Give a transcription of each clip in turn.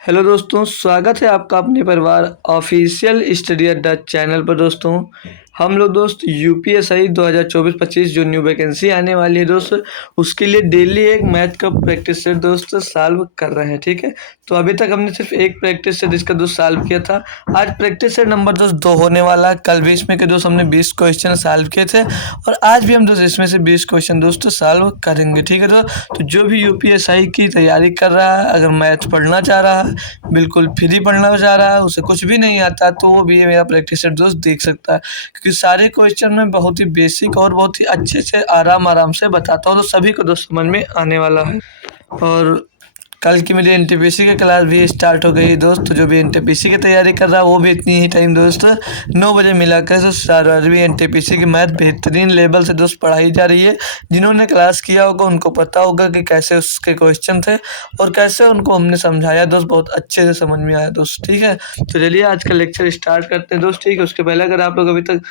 Hello दोस्तों, स्वागत है आपका अपने परिवार ऑफिशियल स्टडी अड्डा चैनल पर। दोस्तों हम लोग यूपीएससी 2024-25 जो न्यू वैकेंसी आने वाली है उसके लिए डेली एक मैथ का प्रैक्टिस सेट सॉल्व कर रहे हैं। ठीक है, तो अभी तक हमने सिर्फ एक प्रैक्टिस सेट इसका सॉल्व किया था। आज प्रैक्टिस सेट नंबर 2 होने वाला है। कल भी इसमें के हमने 20 क्वेश्चन सॉल्व किए थे और आज भी हम इसमें से 20 क्वेश्चन सॉल्व करेंगे। ठीक है तो जो भी यूपीएससी की तैयारी कर रहा है, अगर मैथ पढ़ना चाह रहा है, बिल्कुल फ्री पढ़ना चाह रहा है, उसे कुछ भी नहीं आता, तो वो भी ये मेरा प्रैक्टिस सेट देख सकता है, क्योंकि सारे क्वेश्चन में बहुत ही बेसिक और बहुत ही अच्छे से आराम से बताता हूँ, तो सभी को समझ में आने वाला है। और कल की मेरी एनटीपीसी की क्लास भी स्टार्ट हो गई दोस्त। जो भी एनटीपीसी की तैयारी कर रहा है वो भी इतनी ही टाइम 9 बजे मिला कर सारी एनटीपीसी की मैथ बेहतरीन लेवल से पढ़ाई जा रही है। जिन्होंने क्लास किया होगा उनको पता होगा कि कैसे उसके क्वेश्चन थे और कैसे उनको हमने समझाया बहुत अच्छे से समझ में आया ठीक है, तो चलिए आज का लेक्चर स्टार्ट करते हैं ठीक है। उसके पहले अगर आप लोग अभी तक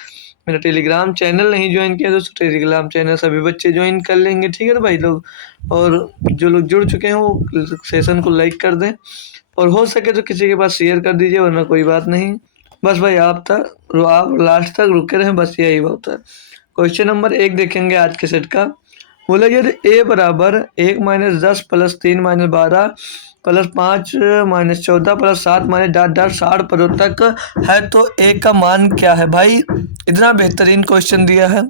मेरा टेलीग्राम चैनल नहीं ज्वाइन किया टेलीग्राम चैनल सभी बच्चे ज्वाइन कर लेंगे। ठीक है तो भाई लोग, और जो लोग जुड़ चुके हैं वो सेशन को लाइक कर दें और हो सके तो किसी के पास शेयर कर दीजिए, वरना कोई बात नहीं। बस भाई आप लास्ट तक रुके रहें, बस यही बहुत है। क्वेश्चन नंबर 1 देखेंगे आज के सेट का। बोला यदि a बराबर 1 - 10 + 3 - 12 + 5 - 14 + 7 - डॉट डॉट 60 पदों तक है तो a का मान क्या है। भाई इतना बेहतरीन क्वेश्चन दिया है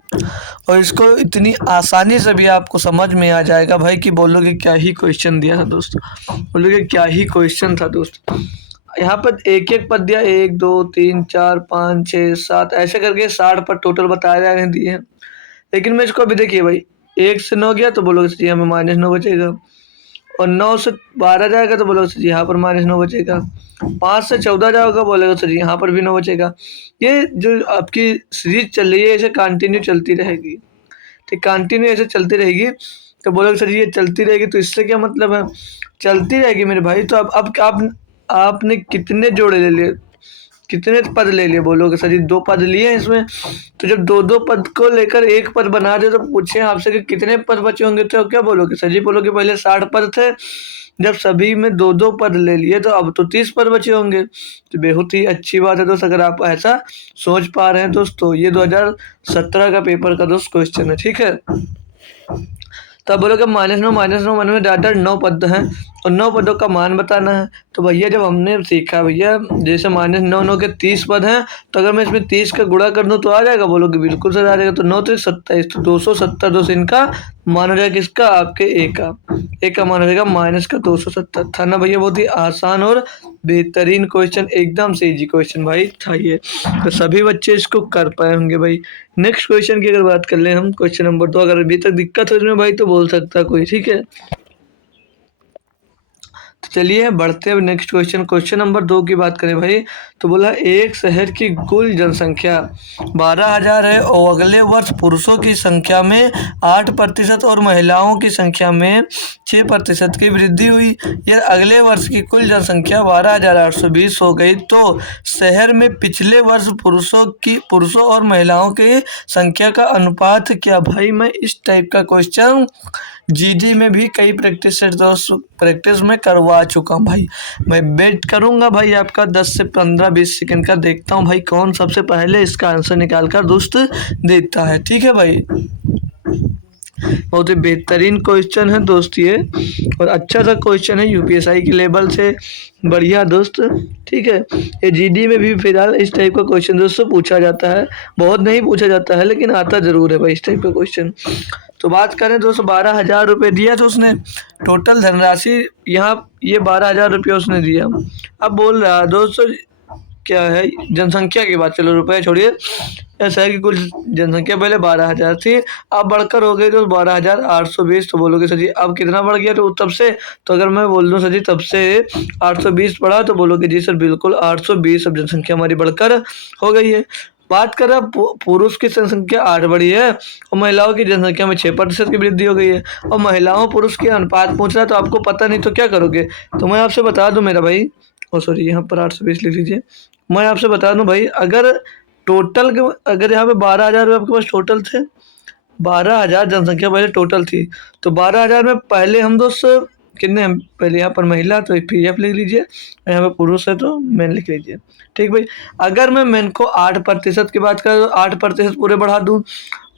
और इसको इतनी आसानी से भी आपको समझ में आ जाएगा भाई कि बोलोगे क्या ही क्वेश्चन दिया था बोलोगे क्या ही क्वेश्चन था यहाँ पर एक एक पद दिया, 1 2 3 4 5 6 7 ऐसे करके 60 पद टोटल बताए जा रहे दिए हैं। लेकिन मैं इसको अभी देखिए भाई, 1 से 9 गया तो बोलोगे सर हमें -9 बचेगा, और 9 से 12 जाएगा तो बोलोगे सर यहाँ पर -9 बचेगा, 5 से 14 जाओगे बोलेगा सर यहाँ पर भी 9 बचेगा। ये जो आपकी सीरीज चल रही है ऐसे कंटिन्यू चलती रहेगी। ठीक, कंटिन्यू ऐसे चलती रहेगी तो बोलोगे सर ये चलती रहेगी, तो इससे क्या मतलब है, चलती रहेगी मेरे भाई। तो अब आपने कितने जोड़े ले लिए, कितने पद ले लिए, बोलोगे सर जी 2 पद लिए हैं इसमें। तो जब 2 पद को लेकर 1 पद बना दे तो पूछे आपसे कि कितने पद बचे होंगे, तो क्या बोलोगे सर जी, बोलोगे पहले 60 पद थे, जब सभी में 2 पद ले लिए तो अब तो 30 पद बचे होंगे। तो बहुत ही अच्छी बात है अगर आप ऐसा सोच पा रहे हैं दोस्तों। ये 2017 का पेपर का क्वेश्चन है। ठीक है, तब बोलोगे -9 मन में डाटा 9 पद हैं और 9 पदों का मान बताना है। तो भैया जब हमने सीखा भैया जैसे -9 के 30 पद हैं, तो अगर मैं इसमें 30 का गुणा कर दूं तो आ जाएगा, बोलोगे बिल्कुल सर आ जाएगा। तो 9 3 27 तो 270 दोस्त इनका मान हो जाएगा, किसका, आपके ए का मान हो जाएगा -270 था ना भैया। बहुत ही आसान और बेहतरीन क्वेश्चन, एकदम से इजी क्वेश्चन भाई था ये, तो सभी बच्चे इसको कर पाए होंगे भाई। नेक्स्ट क्वेश्चन की अगर बात कर लें हम, क्वेश्चन नंबर 2, अगर अभी तक दिक्कत हो इसमें भाई तो बोल सकता कोई। ठीक है, तो चलिए बढ़ते हैं नेक्स्ट क्वेश्चन नंबर 2 की बात करें भाई, तो बोला एक शहर की कुल जनसंख्या 12,000 है और अगले वर्ष पुरुषों की संख्या में 8% और महिलाओं की संख्या में 6% की वृद्धि हुई। यदि अगले वर्ष की कुल जनसंख्या 12,820 हो गई तो शहर में पिछले वर्ष पुरुषों और महिलाओं की संख्या का अनुपात क्या। भाई मैं इस टाइप का क्वेश्चन जीडी में भी कई प्रैक्टिस में करवा चुका हूँ भाई। मैं वेट करूंगा भाई आपका 10 से 15-20 सेकंड का, देखता हूँ भाई कौन सबसे पहले इसका आंसर निकाल कर देता है। ठीक है भाई, बहुत ही बेहतरीन क्वेश्चन है दोस्त ये, और अच्छा सा क्वेश्चन है यूपीएससी के लेवल से बढ़िया दोस्त। ठीक है, ये जीडी में भी फिलहाल इस टाइप का क्वेश्चन दोस्तों पूछा जाता है, बहुत नहीं पूछा जाता है लेकिन आता जरूर है भाई इस टाइप का क्वेश्चन। तो बात करें दोस्तों, 12,000 रुपये दिया तो उसने टोटल धनराशि यहाँ ये 12,000 रुपये उसने दिया। अब बोल रहा दोस्तों क्या है, जनसंख्या की बात, चलो रुपये छोड़िए, शहर की कुल जनसंख्या पहले 12,000 थी, अब बढ़कर हो गई तो 12,820। तो बोलोगे सर जी अब कितना बढ़ गया, तो तब से, तो अगर मैं बोल दूं सर जी तब से 820 बढ़ा, तो बोलोगे जी सर बिल्कुल 820 अब जनसंख्या हमारी बढ़कर हो गई है। बात करें पुरुष की जनसंख्या 8 बढ़ी है और महिलाओं की जनसंख्या में 6% की वृद्धि हो गई है, और महिलाओं पुरुष के अनुपात पूछ रहा है तो आपको पता नहीं तो क्या करोगे। तो मैं आपसे बता दूं मेरा भाई, और सॉरी यहाँ पर 820 लिख लीजिए, मैं आपसे बता दूं भाई, अगर टोटल अगर यहाँ पे 12,000 आपके पास टोटल थे, 12,000 जनसंख्या पहले टोटल थी, तो 12,000 में पहले हम दोस्त कितने हैं पहले यहाँ पर महिला तो फिर एफ लिख लीजिए, यहाँ पर पुरुष है तो मेन लिख लीजिए। ठीक भाई, अगर मैं मेन को 8% की बात करूँ तो 8% पूरे बढ़ा दूँ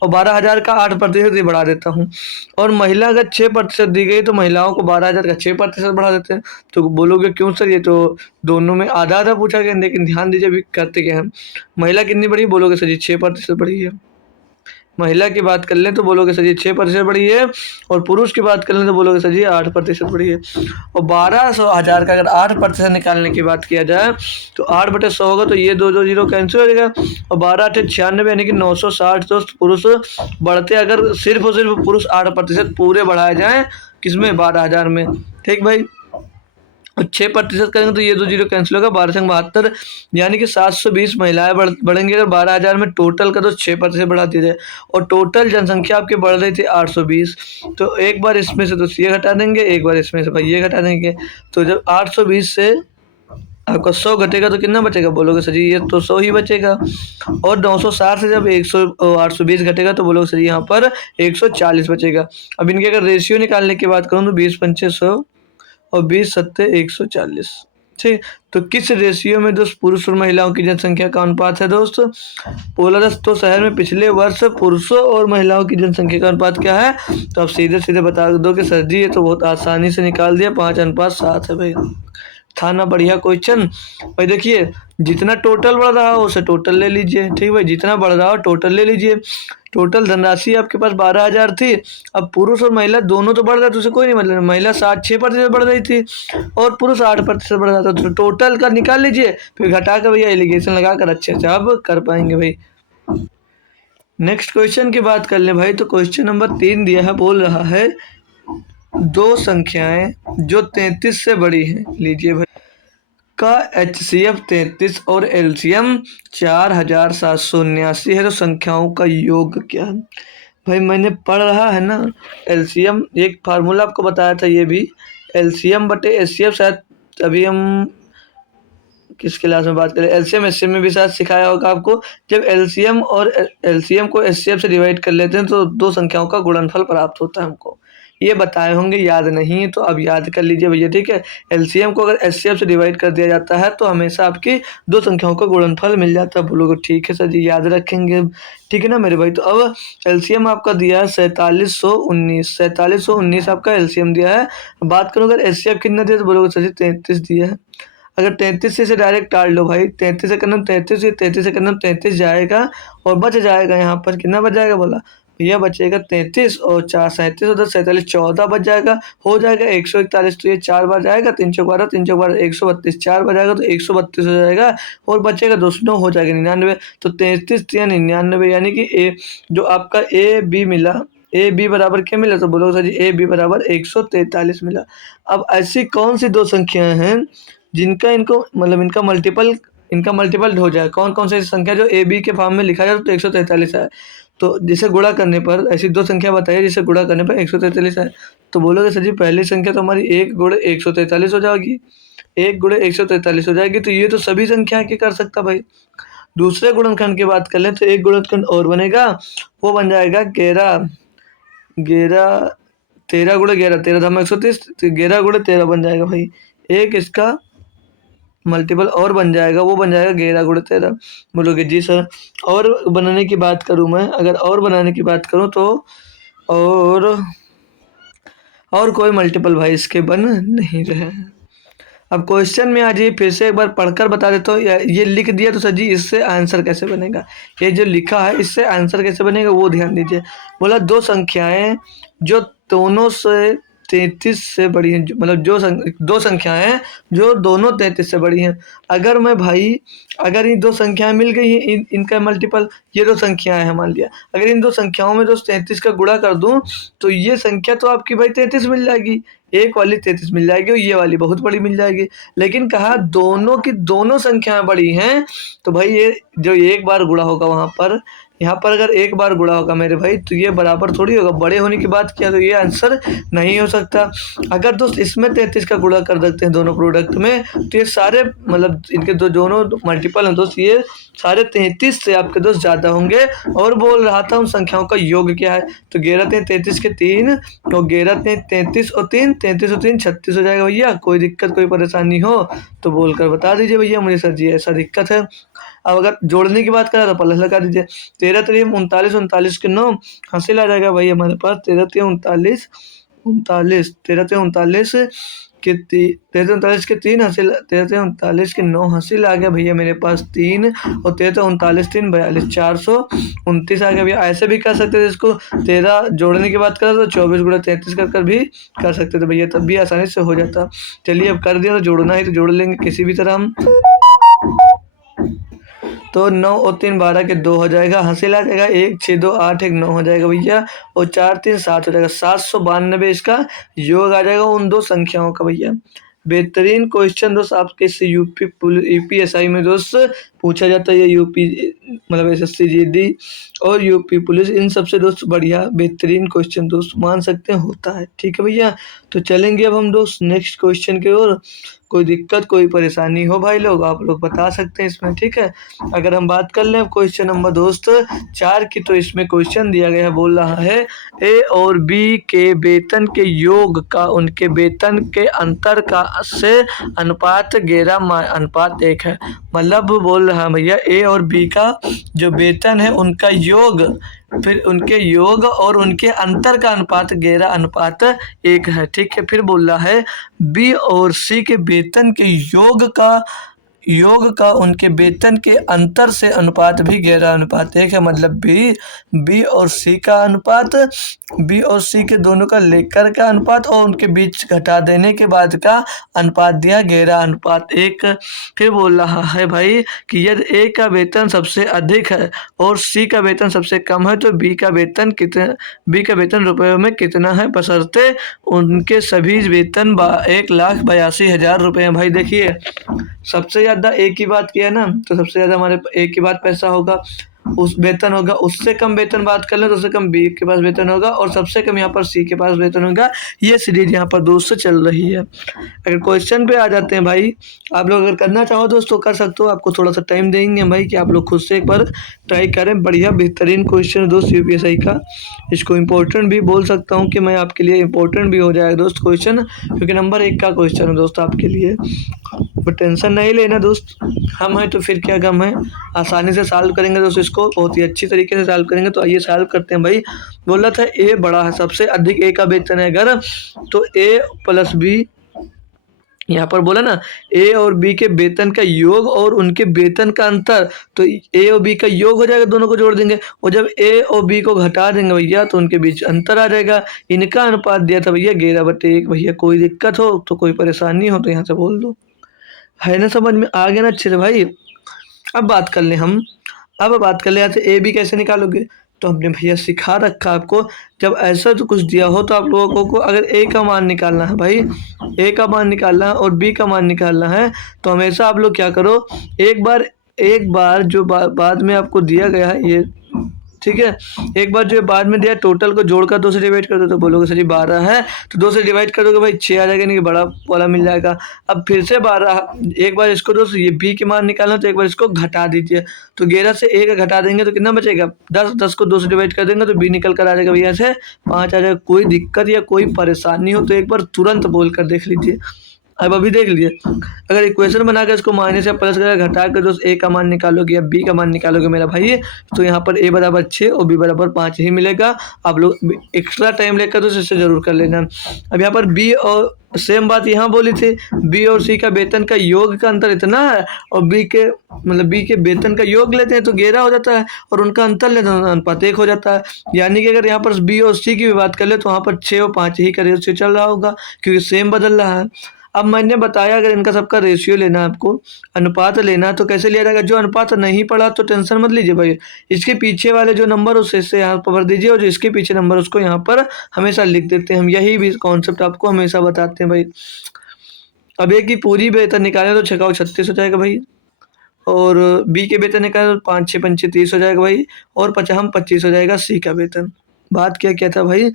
और 12,000 का 8% ही बढ़ा देता हूँ, और महिला अगर 6% दी गई तो महिलाओं को 12,000 का 6% बढ़ा देते हैं। तो बोलोगे क्यों सर, ये तो दोनों में आधा आधा पूछा गया, लेकिन ध्यान दीजिए अभी करते क्या है। महिला कितनी बढ़ी, बोलोगे सर जी 6% बढ़ी है। महिला की बात कर लें तो बोलोगे सर जी 6% बढ़ी है, और पुरुष की बात कर लें तो बोलोगे सर जी 8% बढ़ी है। और 12,000 का अगर 8% निकालने की बात किया जाए तो 8/100 होगा, तो ये दो दो जीरो कैंसिल हो जाएगा, और 12×8 = 96 यानी कि 960 दोस्त पुरुष बढ़ते, अगर सिर्फ और सिर्फ पुरुष 8% पूरे बढ़ाए जाएँ किसमें, 12,000 में। ठीक भाई, और 6% करेंगे तो ये दो जीरो कैंसिल होगा, 12×72 यानी कि 720 महिलाएं बढ़ेंगी अगर 12,000 में। टोटल का तो 6% बढ़ा दिया जाए, और टोटल जनसंख्या आपकी बढ़ रही थी 820, तो एक बार इसमें से तो ये घटा देंगे, एक बार इसमें से भाई ये घटा देंगे। तो जब 820 से आपका 100 घटेगा तो कितना बचेगा, बोलोगे सर जी ये तो 100 ही बचेगा। और 960 से जब 820 घटेगा तो बोलोगे सर जी यहाँ पर 140 बचेगा। अब इनके अगर रेशियो निकालने की बात करूँ तो 20×5 100 और 20×7 140। ठीक, तो किस रेशियो में दोस्त पुरुष और महिलाओं की जनसंख्या का अनुपात है दोस्त, बोला दोस्त तो शहर में पिछले वर्ष पुरुषों और महिलाओं की जनसंख्या का अनुपात क्या है, तो आप सीधे सीधे बता दो कि सर जी ये तो बहुत आसानी से निकाल दिया, 5:7 है भाई। था ना बढ़िया क्वेश्चन भाई। देखिए जितना टोटल बढ़ रहा हो उसे टोटल ले लीजिए। ठीक भाई, जितना बढ़ रहा हो टोटल ले लीजिए। टोटल धनराशि आपके पास 12,000 थी, अब पुरुष और महिला दोनों तो बढ़ रहे थे, उसे कोई नहीं मतलब, महिला 6% बढ़ रही थी और पुरुष 8% बढ़ रहा था, तो टोटल का निकाल लीजिए, फिर घटा कर भैया एलिगेशन लगा कर अच्छे से आप कर पाएंगे भाई। नेक्स्ट क्वेश्चन की बात कर ले भाई, तो क्वेश्चन नंबर 3 दिया है, बोल रहा है दो संख्याएं जो 33 से बड़ी हैं, लीजिए भाई, का HCF 33 और LCM 4,779 है, तो संख्याओं का योग क्या है। भाई मैंने पढ़ रहा है ना, LCM एक फार्मूला आपको बताया था, ये भी LCM बटे HCF, शायद अभी हम किस क्लास में बात करें, LCM HCF में भी शायद सिखाया होगा आपको। जब LCM और LCM को HCF से डिवाइड कर लेते हैं तो दो संख्याओं का गुणनफल प्राप्त होता है हमको, ये बताए होंगे, याद नहीं है तो अब याद कर लीजिए भैया। ठीक है, LCM को अगर HCF से डिवाइड कर दिया जाता है तो हमेशा आपकी दो संख्याओं का गुणनफल मिल जाता है। बोलोगे ठीक है सर जी, याद रखेंगे, ठीक है ना मेरे भाई। तो अब LCM आपका दिया है 4719 आपका LCM दिया है। बात करूँ अगर HCF कितना दिया तो बोलोगे सर जी 33 दिया है। अगर 33 से डायरेक्ट काट लो भाई, 33 से करना 33, 33 से करना 33 जाएगा, और बच जाएगा यहाँ पर कितना बच जाएगा, बोला भैया बचेगा 33 और 4 37 और 10 47 14 बच जाएगा, हो जाएगा 141। तो ये 4 बार जाएगा, 3 चौक 12 3 चौक 12 132, 4 बार जाएगा तो 132 हो जाएगा, और बचेगा दोस्तों हो जाएगा 99। तो 33 या 99 यानी कि ए जो आपका AB मिला, AB बराबर क्या मिला, तो बोलो सर जी AB बराबर 143 मिला। अब ऐसी कौन सी दो संख्याएं हैं जिनका इनको मतलब इनका मल्टीपल हो जाए, कौन कौन सी संख्या जो ए बी के फॉर्म में लिखा जाए तो 143 है। तो जिसे गुणा करने पर ऐसी दो संख्या बताइए जिसे गुणा करने पर 143 है। तो बोलोगे सर जी पहली संख्या तो हमारी 1 गुणे 143 हो जाएगी, 1 गुणे 143 हो जाएगी, तो ये तो सभी संख्या के कर सकता भाई। दूसरे गुणनखंड की बात कर लें तो एक गुणनखंड और बनेगा, वो बन जाएगा 11 11 13 गुणे 11 13 धामा 130, 11 गुणे 13 बन जाएगा भाई। एक इसका मल्टीपल और बन जाएगा, वो बन जाएगा 11 गुणे 13। बोलोगे जी सर, और बनाने की बात करूँ मैं, अगर और बनाने की बात करूँ तो और कोई मल्टीपल भाई इसके बन नहीं रहे हैं। अब क्वेश्चन में आ जाइए, फिर से एक बार पढ़कर बता देता हूँ। ये लिख दिया तो सर जी इससे आंसर कैसे बनेगा, ये जो लिखा है इससे आंसर कैसे बनेगा वो ध्यान दीजिए। बोला दो संख्याएं जो दोनों से 33 से बड़ी हैं, मतलब दो संख्याएं हैं जो दोनों 33 से बड़ी हैं। अगर मैं भाई अगर ये दो संख्याएं मिल गई हैं, इनका मल्टीपल ये दो संख्याएं हैं मान लिया, अगर इन दो संख्याओं में जो 33 का गुणा कर दूं तो ये संख्या तो आपकी भाई 33 मिल जाएगी, एक वाली 33 मिल जाएगी और ये वाली बहुत बड़ी मिल जाएगी। लेकिन कहा दोनों की दोनों संख्याएं बड़ी हैं, तो भाई ये जो एक बार गुणा होगा वहां पर यहाँ पर अगर एक बार गुणा होगा मेरे भाई तो ये बराबर थोड़ी होगा, बड़े होने की बात किया तो ये आंसर नहीं हो सकता। अगर दोस्त इसमें 33 का गुणा कर देते हैं दोनों प्रोडक्ट में तो ये सारे मतलब इनके दोनों मल्टीपल हैं दोस्त, ये सारे 33 से आपके दोस्त ज़्यादा होंगे। और बोल रहा था उन संख्याओं का योग क्या है, तो 11 3 33 के 3 और 11 3 33 और 3 33 और 3 36 हो जाएगा भैया। कोई दिक्कत कोई परेशानी हो तो बोलकर बता दीजिए भैया मुझे, सर जी ऐसा दिक्कत है। अब अगर जोड़ने की बात करें तो प्लस लगा दीजिए, 13 3 39 39 के 9 हासिल आ जाएगा भाई हमारे पास 13 3 39 39 13 3 39 के 13 39 के 3 हासिल 13 3 39 के 9 हासिल आ गया भैया मेरे पास 3 और 13 39 3 42 429 आ गया भैया। ऐसे भी कर सकते थे इसको, 13 जोड़ने की बात करें तो 24 गुणा 33 कर भी कर सकते थे भैया, तब भी आसानी से हो जाता। चलिए अब कर दिया तो जोड़ना ही तो जोड़ लेंगे किसी भी तरह हम। तो 9 और 3 12 के 2 हो जाएगा, हासिल आ जाएगा 1 6 2 8 1 9 हो जाएगा भैया, और 4 3 7 हो जाएगा, 792 इसका योग आ जाएगा उन दो संख्याओं का भैया। बेहतरीन क्वेश्चन दोस्त आपके इस यूपीएसआई में दोस्त पूछा जाता है, ये यूपी मतलब एसएससी जीडी और यूपी पुलिस इन सबसे दोस्त बढ़िया बेहतरीन क्वेश्चन दोस्त मान सकते हैं होता है। ठीक है भैया, तो चलेंगे अब हम दोस्त नेक्स्ट क्वेश्चन की ओर। कोई दिक्कत कोई परेशानी हो भाई लोग आप लोग बता सकते हैं इसमें, ठीक है। अगर हम बात कर लें क्वेश्चन नंबर दोस्त 4 की, तो इसमें क्वेश्चन दिया गया है, बोल रहा है ए और बी के वेतन के योग का उनके वेतन के अंतर का से अनुपात 11:1 है। मतलब बोल रहा है भैया ए और बी का जो वेतन है उनका योग, फिर उनके योग और उनके अंतर का अनुपात 11:1 है। ठीक है, फिर बोल रहा है बी और सी के वेतन के योग का उनके वेतन के अंतर से अनुपात भी 11:1 है। मतलब बी और सी का अनुपात, बी और सी के दोनों का लेकर का अनुपात और उनके बीच घटा देने के बाद का अनुपात दिया 11:1। फिर बोल रहा है भाई कि यदि ए का वेतन सबसे अधिक है और सी का वेतन सबसे कम है तो बी का वेतन रुपयों में कितना है, बशर्ते उनके सभी वेतन 1,82,000 रुपये हैं। भाई देखिए सबसे ज़्यादा एक ही बात किया ना, तो सबसे ज़्यादा हमारे एक ही बात पैसा होगा, उस वेतन होगा। उससे कम वेतन बात कर लें तो उससे कम बी के पास वेतन होगा और सबसे कम यहाँ पर सी के पास वेतन होगा। ये सीरीज यहाँ पर दोस्त चल रही है। अगर क्वेश्चन पे आ जाते हैं भाई, आप लोग अगर करना चाहो दोस्तों कर सकते हो, आपको थोड़ा सा टाइम देंगे भाई कि आप लोग खुद से एक बार ट्राई करें। बढ़िया बेहतरीन क्वेश्चन दोस्त यूपीएसआई का, इसको इम्पोर्टेंट भी बोल सकता हूँ कि मैं आपके लिए इम्पोर्टेंट भी हो जाएगा दोस्त क्वेश्चन, क्योंकि नंबर 1 का क्वेश्चन है दोस्त आपके लिए। तो टेंशन नहीं लेना दोस्त, हम हैं तो फिर क्या गम है, आसानी से सॉल्व करेंगे दोस्त, इसको बहुत ही अच्छी तरीके से सॉल्व करेंगे। तो आइए सॉल्व करते हैं भाई। बोला था ए बड़ा है, सबसे अधिक ए का वेतन है अगर, तो ए प्लस बी, यहाँ पर बोला ना ए और बी के वेतन का योग और उनके वेतन का अंतर, तो ए और बी का योग हो जाएगा, दोनों को जोड़ देंगे, और जब ए और बी को घटा देंगे भैया तो उनके बीच अंतर आ जाएगा। इनका अनुपात दिया था भैया 11/1। भैया कोई दिक्कत हो तो कोई परेशानी हो तो यहाँ से बोल दो, है ना, समझ में आ गया ना अच्छे से भाई। अब बात कर ले हम, अब बात कर ले यहाँ से ए बी कैसे निकालोगे, तो हमने भैया सिखा रखा आपको। जब ऐसा तो कुछ दिया हो तो आप लोगों को अगर ए का मान निकालना है भाई, ए का मान निकालना है और बी का मान निकालना है, तो हमेशा आप लोग क्या करो, एक बार जो बाद में आपको दिया गया है ये, ठीक है, एक बार जो बाद में दिया टोटल को जोड़कर 2 से डिवाइड कर दो, तो बोलोगे सर जी 12 है, तो 2 से डिवाइड कर दोगे भाई 6 आ जाएगा, नहीं बड़ा वाला मिल जाएगा। अब फिर से 12, एक बार इसको दोस्तों ये बी के मान निकालना, तो एक बार इसको घटा दीजिए, तो 11 से 1 घटा देंगे तो कितना बचेगा 10, 10 को 2 से डिवाइड कर देंगे तो बी निकल कर आ जाएगा भैया से 5 आ जाएगा। कोई दिक्कत या कोई परेशानी हो तो एक बार तुरंत बोल कर देख लीजिए। अब अभी देख लीजिए, अगर इक्वेशन बनाकर इसको माइनस या प्लस करके घटा कर दोस्त ए का मान निकालोगे या बी का मान निकालोगे मेरा भाई, तो यहाँ पर ए बराबर 6 और बी बराबर 5 ही मिलेगा। आप लोग एक्स्ट्रा टाइम लेकर दोस्त इससे जरूर कर लेना। अब यहाँ पर बी और सेम बात यहाँ बोली थी, बी और सी का वेतन का योग का अंतर इतना है और बी के वेतन का योग लेते हैं तो 11 हो जाता है और उनका अंतर लेते हैं अनुपात 1 हो जाता है। यानी कि अगर यहाँ पर बी और सी की भी बात कर ले तो वहाँ पर 6 और 5 ही का रेशियो चल रहा होगा, क्योंकि सेम बदल रहा है। अब मैंने बताया अगर इनका सबका रेशियो लेना है आपको, अनुपात लेना है, तो कैसे लिया जाएगा। जो अनुपात नहीं पड़ा तो टेंशन मत लीजिए भाई, इसके पीछे वाले जो नंबर उससे यहाँ पर भर दीजिए और जो इसके पीछे नंबर उसको यहाँ पर हमेशा लिख देते हैं हम। यही भी कॉन्सेप्ट आपको हमेशा बताते हैं भाई। अब एक की पूरी वेतन निकालें तो 6 36 हो जाएगा भाई, और बी के वेतन का 5 6 पंचे 30 हो जाएगा भाई, और 25 हो जाएगा सी का वेतन। बात क्या था भाई,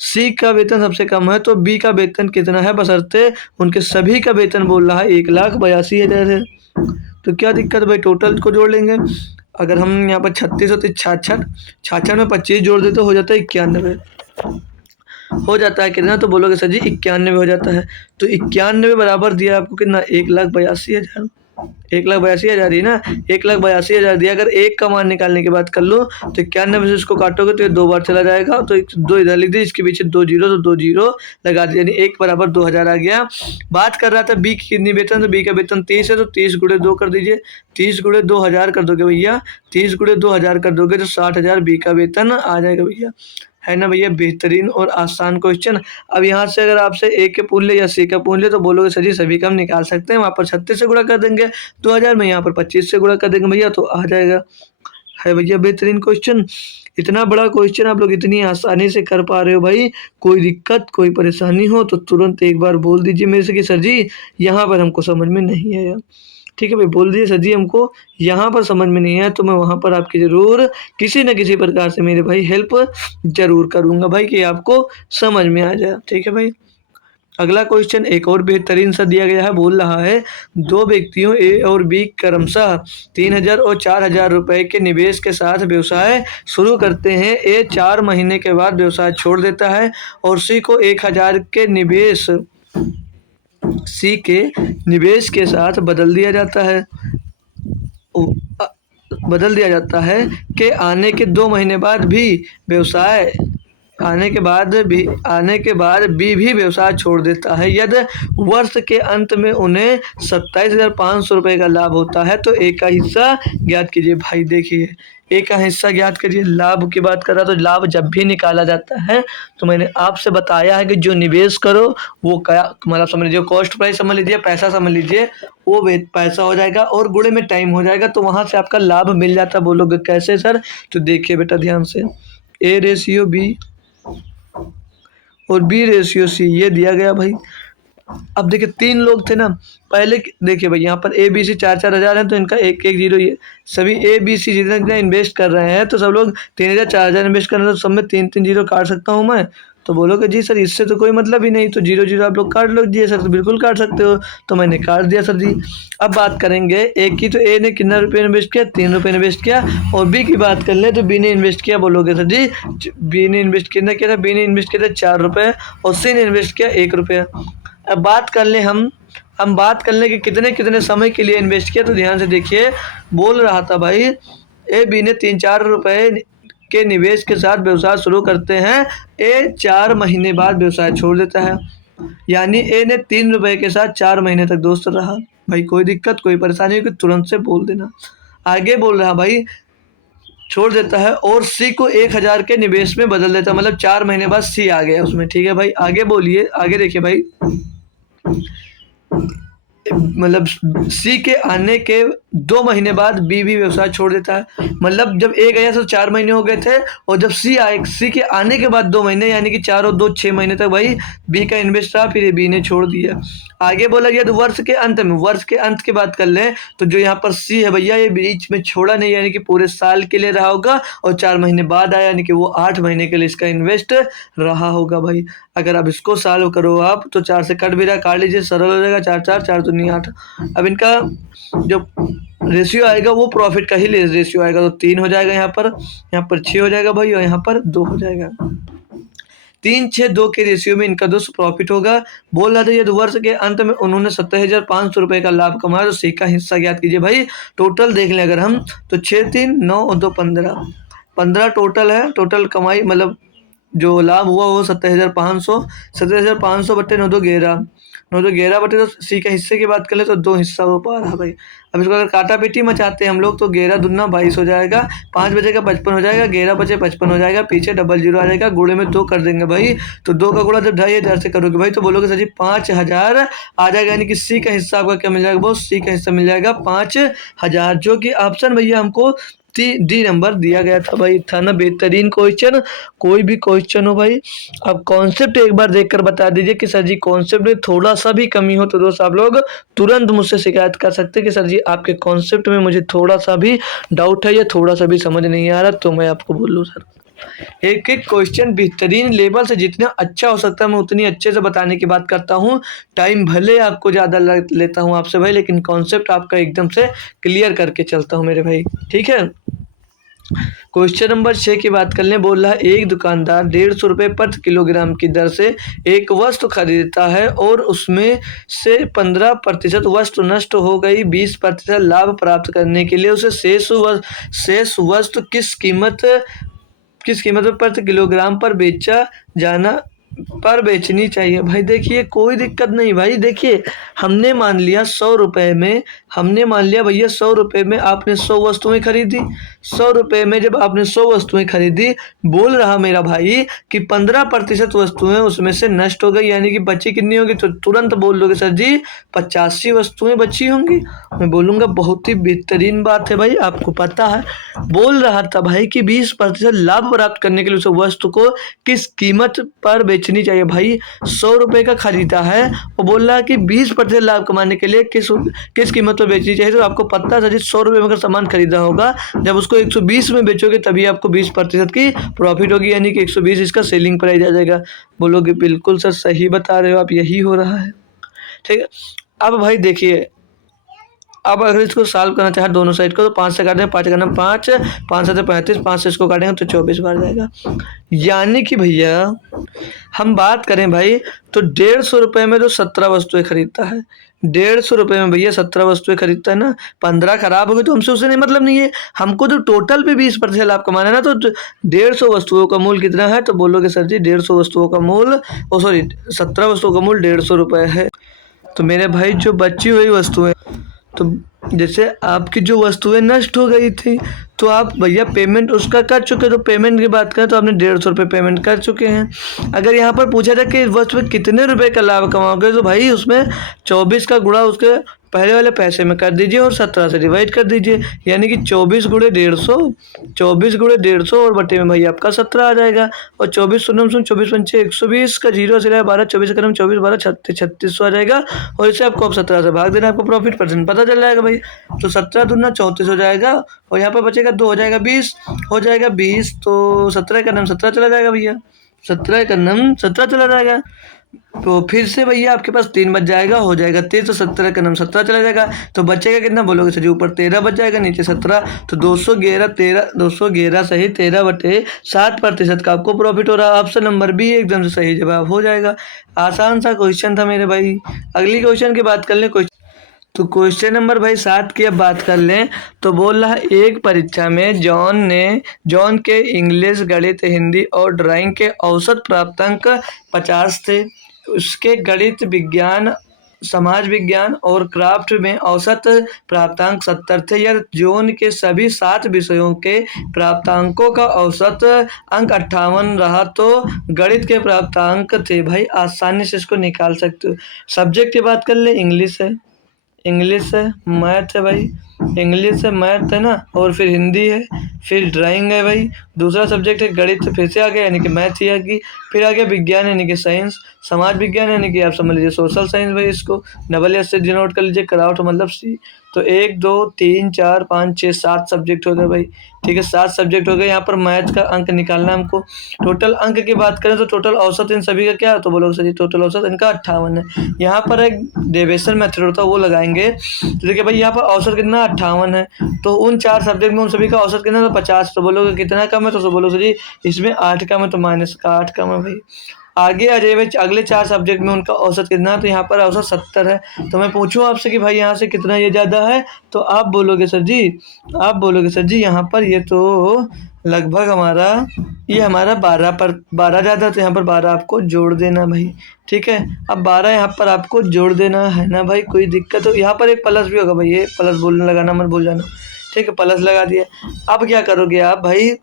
सी का वेतन सबसे कम है तो बी का वेतन कितना है, बशर्ते उनके सभी का वेतन बोल रहा है 1,82,000 है। तो क्या दिक्कत भाई, टोटल को जोड़ लेंगे। अगर हम यहाँ पर 36 होते 66, 66 में 25 जोड़ देते हो जाता है 91, हो जाता है कितना, तो बोलोगे सर जी 91 हो जाता है। तो 91 बराबर दिया आपको कितना, 1,82,000, 1,82,000 ही ना, 1,82,000 दिया। अगर एक का मान निकालने की बात कर लो तो 91 से इसको काटोगे तो ये 2 बार चला जाएगा, तो 2 इधर लिख दी, इसके पीछे 2 जीरो, तो 2 जीरो लगा दिया, यानी 1 बराबर 2,000 आ गया। बात कर रहा था बी की कितनी वेतन, तो बी का वेतन 30 है, तो 30 गुणे 2 कर दीजिए, 30 गुणे 2,000 कर दोगे भैया, 30 गुणे 2,000 कर दोगे तो 60,000 बी का वेतन आ जाएगा भैया। है ना भैया, बेहतरीन और आसान क्वेश्चन। अब यहाँ से अगर आपसे ए के पूछ ले या सी का पूछ ले तो बोलोगे सर जी सभी का हम निकाल सकते हैं, वहाँ पर 36 से गुणा कर देंगे 2,000 में, यहाँ पर 25 से गुणा कर देंगे भैया, तो आ जाएगा। है भैया बेहतरीन क्वेश्चन। इतना बड़ा क्वेश्चन आप लोग इतनी आसानी से कर पा रहे हो भाई, कोई दिक्कत कोई परेशानी हो तो तुरंत एक बार बोल दीजिए मेरे से कि सर जी यहाँ पर हमको समझ में नहीं आया। ठीक है भाई, बोल दीजिए सर जी हमको यहाँ पर समझ में नहीं आया, तो मैं वहाँ पर आपकी ज़रूर किसी न किसी प्रकार से मेरे भाई हेल्प ज़रूर करूँगा भाई, कि आपको समझ में आ जाए। ठीक है भाई, अगला क्वेश्चन एक और बेहतरीन सा दिया गया है, बोल रहा है 2 व्यक्तियों ए और बी क्रमशः 3,000 और 4,000 रुपए के निवेश के साथ व्यवसाय शुरू करते हैं। ए 4 महीने के बाद व्यवसाय छोड़ देता है और सी को 1,000 के निवेश सी के निवेश के साथ बदल दिया जाता है, बदल दिया जाता है कि आने के 2 महीने बाद भी व्यवसाय आने के बाद बी भी व्यवसाय छोड़ देता है। यदि वर्ष के अंत में उन्हें 27,500 रुपये का लाभ होता है तो एक का हिस्सा ज्ञात कीजिए। भाई देखिए, एक का हिस्सा ज्ञात कीजिए, लाभ की बात कर रहा तो लाभ जब भी निकाला जाता है तो मैंने आपसे बताया है कि जो निवेश करो वो क्या, मतलब समझ लीजिए कॉस्ट प्राइस समझ लीजिए, पैसा समझ लीजिए, वो पैसा हो जाएगा और गुणे में टाइम हो जाएगा, तो वहाँ से आपका लाभ मिल जाता है। बोलोगे कैसे सर, तो देखिए बेटा ध्यान से, ए रेशियो बी और बी रेशियो सी ये दिया गया भाई। अब देखिए 3 लोग थे ना, पहले देखिए भाई यहाँ पर ए बी सी 4-4 हज़ार है, तो इनका 1-1 जीरो, ये सभी ए बी सी जितना जितना इन्वेस्ट कर रहे हैं तो सब लोग 3,000 4,000 इन्वेस्ट कर रहे हैं, तो सब में 3-3 जीरो काट सकता हूँ मैं। तो बोलोगे जी सर इससे तो कोई मतलब ही नहीं, तो 0-0 आप लोग काट लो जी सर, तो बिल्कुल काट सकते हो, तो मैंने काट दिया सर जी। अब बात करेंगे एक की, तो ए ने कितना रुपये इन्वेस्ट किया, 3 रुपये इन्वेस्ट किया, और बी की बात कर ले तो बी ने इन्वेस्ट किया, बोलोगे सर जी बी ने इन्वेस्ट कितना किया था, बी ने इन्वेस्ट किया था 4 रुपये और सी ने इन्वेस्ट किया 1 रुपया। अब बात कर ले हम बात कर लें कि कितने कितने समय के लिए इन्वेस्ट किया, तो ध्यान से देखिए, बोल रहा था भाई ए बी ने 3-4 रुपये के निवेश के साथ व्यवसाय शुरू करते हैं, ए 4 महीने बाद व्यवसाय छोड़ देता है, यानी ए ने 3 रुपये के साथ 4 महीने तक दोस्त रहा। भाई कोई दिक्कत कोई परेशानी हो कि तुरंत से बोल देना। आगे बोल रहा भाई छोड़ देता है और सी को 1,000 के निवेश में बदल देता है, मतलब 4 महीने बाद सी आ गया उसमें। ठीक है भाई, आगे बोलिए, आगे देखिए भाई, मतलब सी के आने के 2 महीने बाद बी भी व्यवसाय छोड़ देता है, मतलब जब ए गया तो 4 महीने हो गए थे, और जब सी आए, सी के आने के बाद 2 महीने, यानी कि 4 और 2 6 महीने तक भाई बी का इन्वेस्ट रहा, फिर बी ने छोड़ दिया। आगे बोला गया तो वर्ष के अंत में, वर्ष के अंत की बात कर लें तो जो यहाँ पर सी है भैया ये बीच में छोड़ा नहीं, यानी कि पूरे साल के लिए रहा होगा, और 4 महीने बाद आया, यानी कि वो 8 महीने के लिए इसका इन्वेस्ट रहा होगा भाई। अगर आप इसको सॉल्व करो आप तो 4 से कट भी रहा, काट लीजिए, सरल हो जाएगा, 4 दूनी 8। अब इनका जो रेशियो आएगा वो प्रॉफिट का ही रेशियो आएगा, तो 3 हो जाएगा, यहाँ पर 6 हो जाएगा भाई, और यहाँ पर 2 हो जाएगा। 3-6-2 के रेशियो में इनका 2 प्रॉफिट होगा। बोल रहा था यदि वर्ष के अंत में उन्होंने 27,500 रुपये का लाभ कमाया तो सी का हिस्सा ज्ञात कीजिए। भाई टोटल देख लें अगर हम तो 6 3 9 और 2 15 टोटल है, टोटल कमाई मतलब जो लाभ हुआ वो 27,500 बट्टे 9 2 11 बटे, तो सी के हिस्से की बात करें तो 2 हिस्सा हो पा रहा भाई। अब इसको अगर काटा पेटी मचाते हैं हम लोग तो 11 दूना 22 हो जाएगा, 5 बचेगा 55 हो जाएगा, 11 बचे 55 हो जाएगा, पीछे 0 आ जाएगा, गुणे में 2 कर देंगे भाई, तो 2 का गुणा जब 2,500 से करोगे भाई तो बोलोगे सर जी 5,000 आ जाएगा, यानी कि सी का हिस्सा आपका क्या मिल जाएगा, वो सी का हिस्सा मिल जाएगा 5,000, जो कि ऑप्शन भैया हमको डी नंबर दिया गया था भाई। था ना बेहतरीन क्वेश्चन। कोई भी क्वेश्चन हो भाई, अब कॉन्सेप्ट एक बार देखकर बता दीजिए कि सर जी कॉन्सेप्ट में थोड़ा सा भी कमी हो तो दोस्त आप लोग तुरंत मुझसे शिकायत कर सकते हैं कि सर जी आपके कॉन्सेप्ट में मुझे थोड़ा सा भी डाउट है या थोड़ा सा भी समझ नहीं आ रहा, तो मैं आपको बोलूँ सर एक एक क्वेश्चन बेहतरीन लेवल से जितना अच्छा हो सकता है मैं उतनी अच्छे से बताने की बात करता हूँ। टाइम भले आपको ज़्यादा लेता हूँ आपसे भाई, लेकिन कॉन्सेप्ट आपका एकदम से क्लियर करके चलता हूँ मेरे भाई, ठीक है। क्वेश्चन नंबर 6 की बात कर लें। बोल रहा है एक दुकानदार 150 रुपये प्रति किलोग्राम की दर से एक वस्तु खरीदता है और उसमें से 15% वस्तु नष्ट हो गई, 20% लाभ प्राप्त करने के लिए उसे शेष वस्तु किस कीमत पर प्रति किलोग्राम पर बेचनी चाहिए। भाई देखिए कोई दिक्कत नहीं भाई, देखिए हमने मान लिया 100 रुपये में, हमने मान लिया भैया 100 रुपये में आपने 100 वस्तुएं खरीदी। 100 रुपये में जब आपने 100 वस्तुएं खरीदी, बोल रहा मेरा भाई कि 15% वस्तुएं उसमें से नष्ट हो गई, यानी कि बची कितनी होगी, तो तुरंत बोल दोगे सर जी 85 वस्तुएं बची होंगी। मैं बोलूँगा बहुत ही बेहतरीन बात है भाई, आपको पता है। बोल रहा था भाई कि 20% लाभ प्राप्त करने के लिए उस वस्तु को किस कीमत पर बेचनी चाहिए। भाई 100 रुपये का खरीदा है, वो बोल रहा है कि 20% लाभ कमाने के लिए किस कीमत पर बेचनी चाहिए। तो आपको पता है 100 रुपये में अगर सामान खरीदा होगा, जब उसको 120 में बेचोगे तभी आपको 20% की प्रॉफिट होगी, यानी कि 120 इसका सेलिंग प्राइस आ जाएगा। बोलोगे बिल्कुल सर सही बता रहे हो आप, यही हो रहा है, ठीक है। अब भाई देखिए, अब अगर इसको सॉल्व करना चाहे दोनों साइड को, तो 5 से काटेंगे, 5 करना 5, 5 से 35, 5 से इसको काटेंगे तो 24 बार जाएगा। यानी कि भैया हम बात करें भाई तो 150 रुपये में तो 17 वस्तुएं खरीदता है। 150 रुपये में भैया 17 वस्तुएं खरीदता है ना, 15 खराब हो गई तो हमसे उसे नहीं मतलब नहीं है, हमको तो टोटल पे 20% लाभ कमाना है ना। तो 150 वस्तुओं का मूल्य कितना है, तो बोलोगे सर जी 150 वस्तुओं का मूल्य 17 वस्तुओं का मूल्य 150 रुपये है। तो मेरे भाई जो बची हुई वस्तुएं, तो जैसे आपकी जो वस्तुएं नष्ट हो गई थी तो आप भैया पेमेंट उसका कर चुके, तो पेमेंट की बात करें तो आपने 150 रुपये पेमेंट कर चुके हैं। अगर यहाँ पर पूछा जाए कि वस्तु में कितने रुपए का लाभ कमाओगे, तो भाई उसमें 24 का गुणा उसके पहले वाले पैसे में कर दीजिए और 17 से डिवाइड कर दीजिए, यानी कि 24 गुणे 150, 24 गुणे 150 और बटे में भाई आपका 17 आ जाएगा। और 24 शून्य 24 पंचे 120 का जीरो सिला 12, 24 करम 24 12 36 3600 आ जाएगा। और इसे आपको अब 17 से भाग देना, आपको प्रॉफिट परसेंट पता चल जाएगा भाई। तो 17 दूना 34 हो जाएगा और यहाँ पर बचेगा 2 हो जाएगा 20, हो जाएगा 20, तो 17 का नाम 17 चला जाएगा भैया, 17 का नाम 17 चला जाएगा। तो फिर से भैया आपके पास 3 बच जाएगा, हो जाएगा 13, तो 17 का नाम 17 चला जाएगा। तो बचेगा कितना बोलोगे सर जी, ऊपर 13 बच जाएगा नीचे 17, तो 211 सही 13/7% का आपको प्रॉफिट हो रहा है। ऑप्शन नंबर बी एकदम से सही जवाब हो जाएगा। आसान सा क्वेश्चन था मेरे भाई। अगली क्वेश्चन की बात कर लें। तो क्वेश्चन नंबर भाई 7 की अब बात कर लें। तो बोल रहा है एक परीक्षा में जॉन के इंग्लिश, गणित, हिंदी और ड्राइंग के औसत प्राप्तांक 50 थे। उसके गणित, विज्ञान, समाज विज्ञान और क्राफ्ट में औसत प्राप्तांक 70 थे। यदि जॉन के सभी 7 विषयों के प्राप्तांकों का औसत अंक 58 रहा तो गणित के प्राप्तांक थे। भाई आसानी से इसको निकाल सकते हो। सब्जेक्ट की बात कर ले, इंग्लिश है, मैथ है भाई, इंग्लिश है, मैथ है ना, और फिर हिंदी है, फिर ड्राइंग है भाई, दूसरा सब्जेक्ट है गणित, फिर से आ गया यानी कि मैथ ही आ गई, फिर आ गया विज्ञान यानी कि साइंस, समाज विज्ञान यानी कि आप समझ लीजिए सोशल साइंस भाई, इसको डबल एस से डिनोट कर लीजिए, क्राफ्ट मतलब सी। तो 1 2 3 4 5 6 7 सब्जेक्ट हो गए भाई, ठीक है 7 सब्जेक्ट हो गए। यहाँ पर मैथ का अंक निकालना है हमको। टोटल अंक की बात करें तो टोटल औसत इन सभी का क्या है, तो बोलो सर टोटल औसत इनका 58 है। यहाँ पर एक डेविएशन मेथड होता है वो लगाएंगे, तो देखिए भाई यहाँ पर औसत कितना 58 है, तो उन 4 सब्जेक्ट में उन सभी का औसत कितना तो 50, तो बोलोगे कितना कम है, तो बोलो सर जी इसमें 8 कम है, तो माइनस का 8 कम है भाई। आगे आ जाए अगले 4 सब्जेक्ट में उनका औसत कितना है, तो यहाँ पर औसत 70 है। तो मैं पूछूं आपसे कि भाई यहाँ से कितना ये ज़्यादा है, तो आप बोलोगे सर जी यहाँ पर ये तो लगभग हमारा 12 ज़्यादा, तो यहाँ पर 12 आपको जोड़ देना भाई, ठीक है। अब 12 यहाँ पर आपको जोड़ देना है ना भाई, कोई दिक्कत हो। यहाँ पर एक प्लस भी होगा भाई, ये प्लस बोलने लगाना मत भूल जाना, ठीक है। प्लस लगा दिया। अब क्या करोगे आप भाई,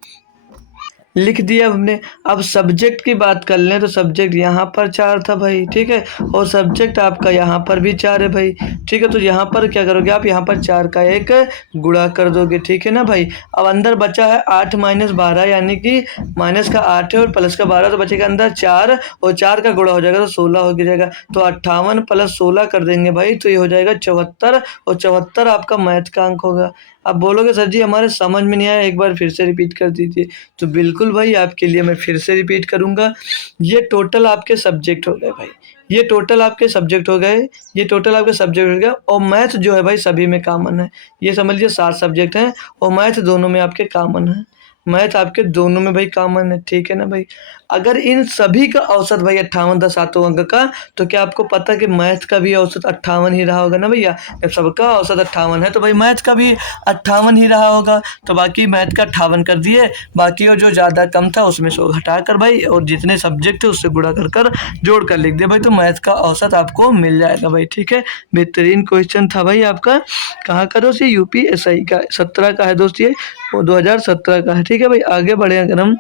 लिख दिया हमने। अब सब्जेक्ट की बात कर लें तो सब्जेक्ट यहाँ पर 4 था भाई, ठीक है, और सब्जेक्ट आपका यहाँ पर भी 4 है भाई। ठीक है, तो यहाँ पर क्या करोगे आप, यहाँ पर 4 का 1 गुणा कर दोगे, ठीक है ना भाई। अब अंदर बचा है 8 माइनस 12, यानी कि माइनस का 8 है और प्लस का 12, तो बचेगा अंदर 4 और 4 का गुणा हो जाएगा तो 16 हो जाएगा। तो 58 प्लस 16 कर देंगे भाई, तो ये हो जाएगा 74 और 74 आपका मैथ का अंक होगा। अब बोलोगे सर जी हमारे समझ में नहीं आया, एक बार फिर से रिपीट कर दीजिए। तो बिल्कुल भाई आपके लिए मैं फिर से रिपीट करूँगा। ये टोटल आपके सब्जेक्ट हो गए भाई, ये टोटल आपके सब्जेक्ट हो गए, ये टोटल आपके सब्जेक्ट हो गया। और मैथ जो है भाई सभी में कॉमन है, ये समझ लीजिए 7 सब्जेक्ट हैं और मैथ दोनों में आपके कॉमन है, मैथ आपके दोनों में भाई कॉमन है, ठीक है ना भाई। अगर इन सभी का औसत भाई 58 था सातों अंक का, तो क्या आपको पता है कि मैथ का भी औसत 58 ही रहा होगा ना भैया। जब सबका औसत 58 है तो भाई मैथ का भी 58 ही रहा होगा। तो बाकी मैथ का 58 कर दिए, बाकी और जो ज़्यादा कम था उसमें 100 घटा कर भाई, और जितने सब्जेक्ट थे उससे गुणा कर जोड़ कर लिख दिया भाई, तो मैथ का औसत आपको मिल जाएगा भाई, ठीक है। बेहतरीन क्वेश्चन था भाई आपका। कहाँ का दोस्त, ये UPSI का 17 का है दोस्त, ये वो 2017 का है, ठीक है भाई। आगे बढ़े, अगर हम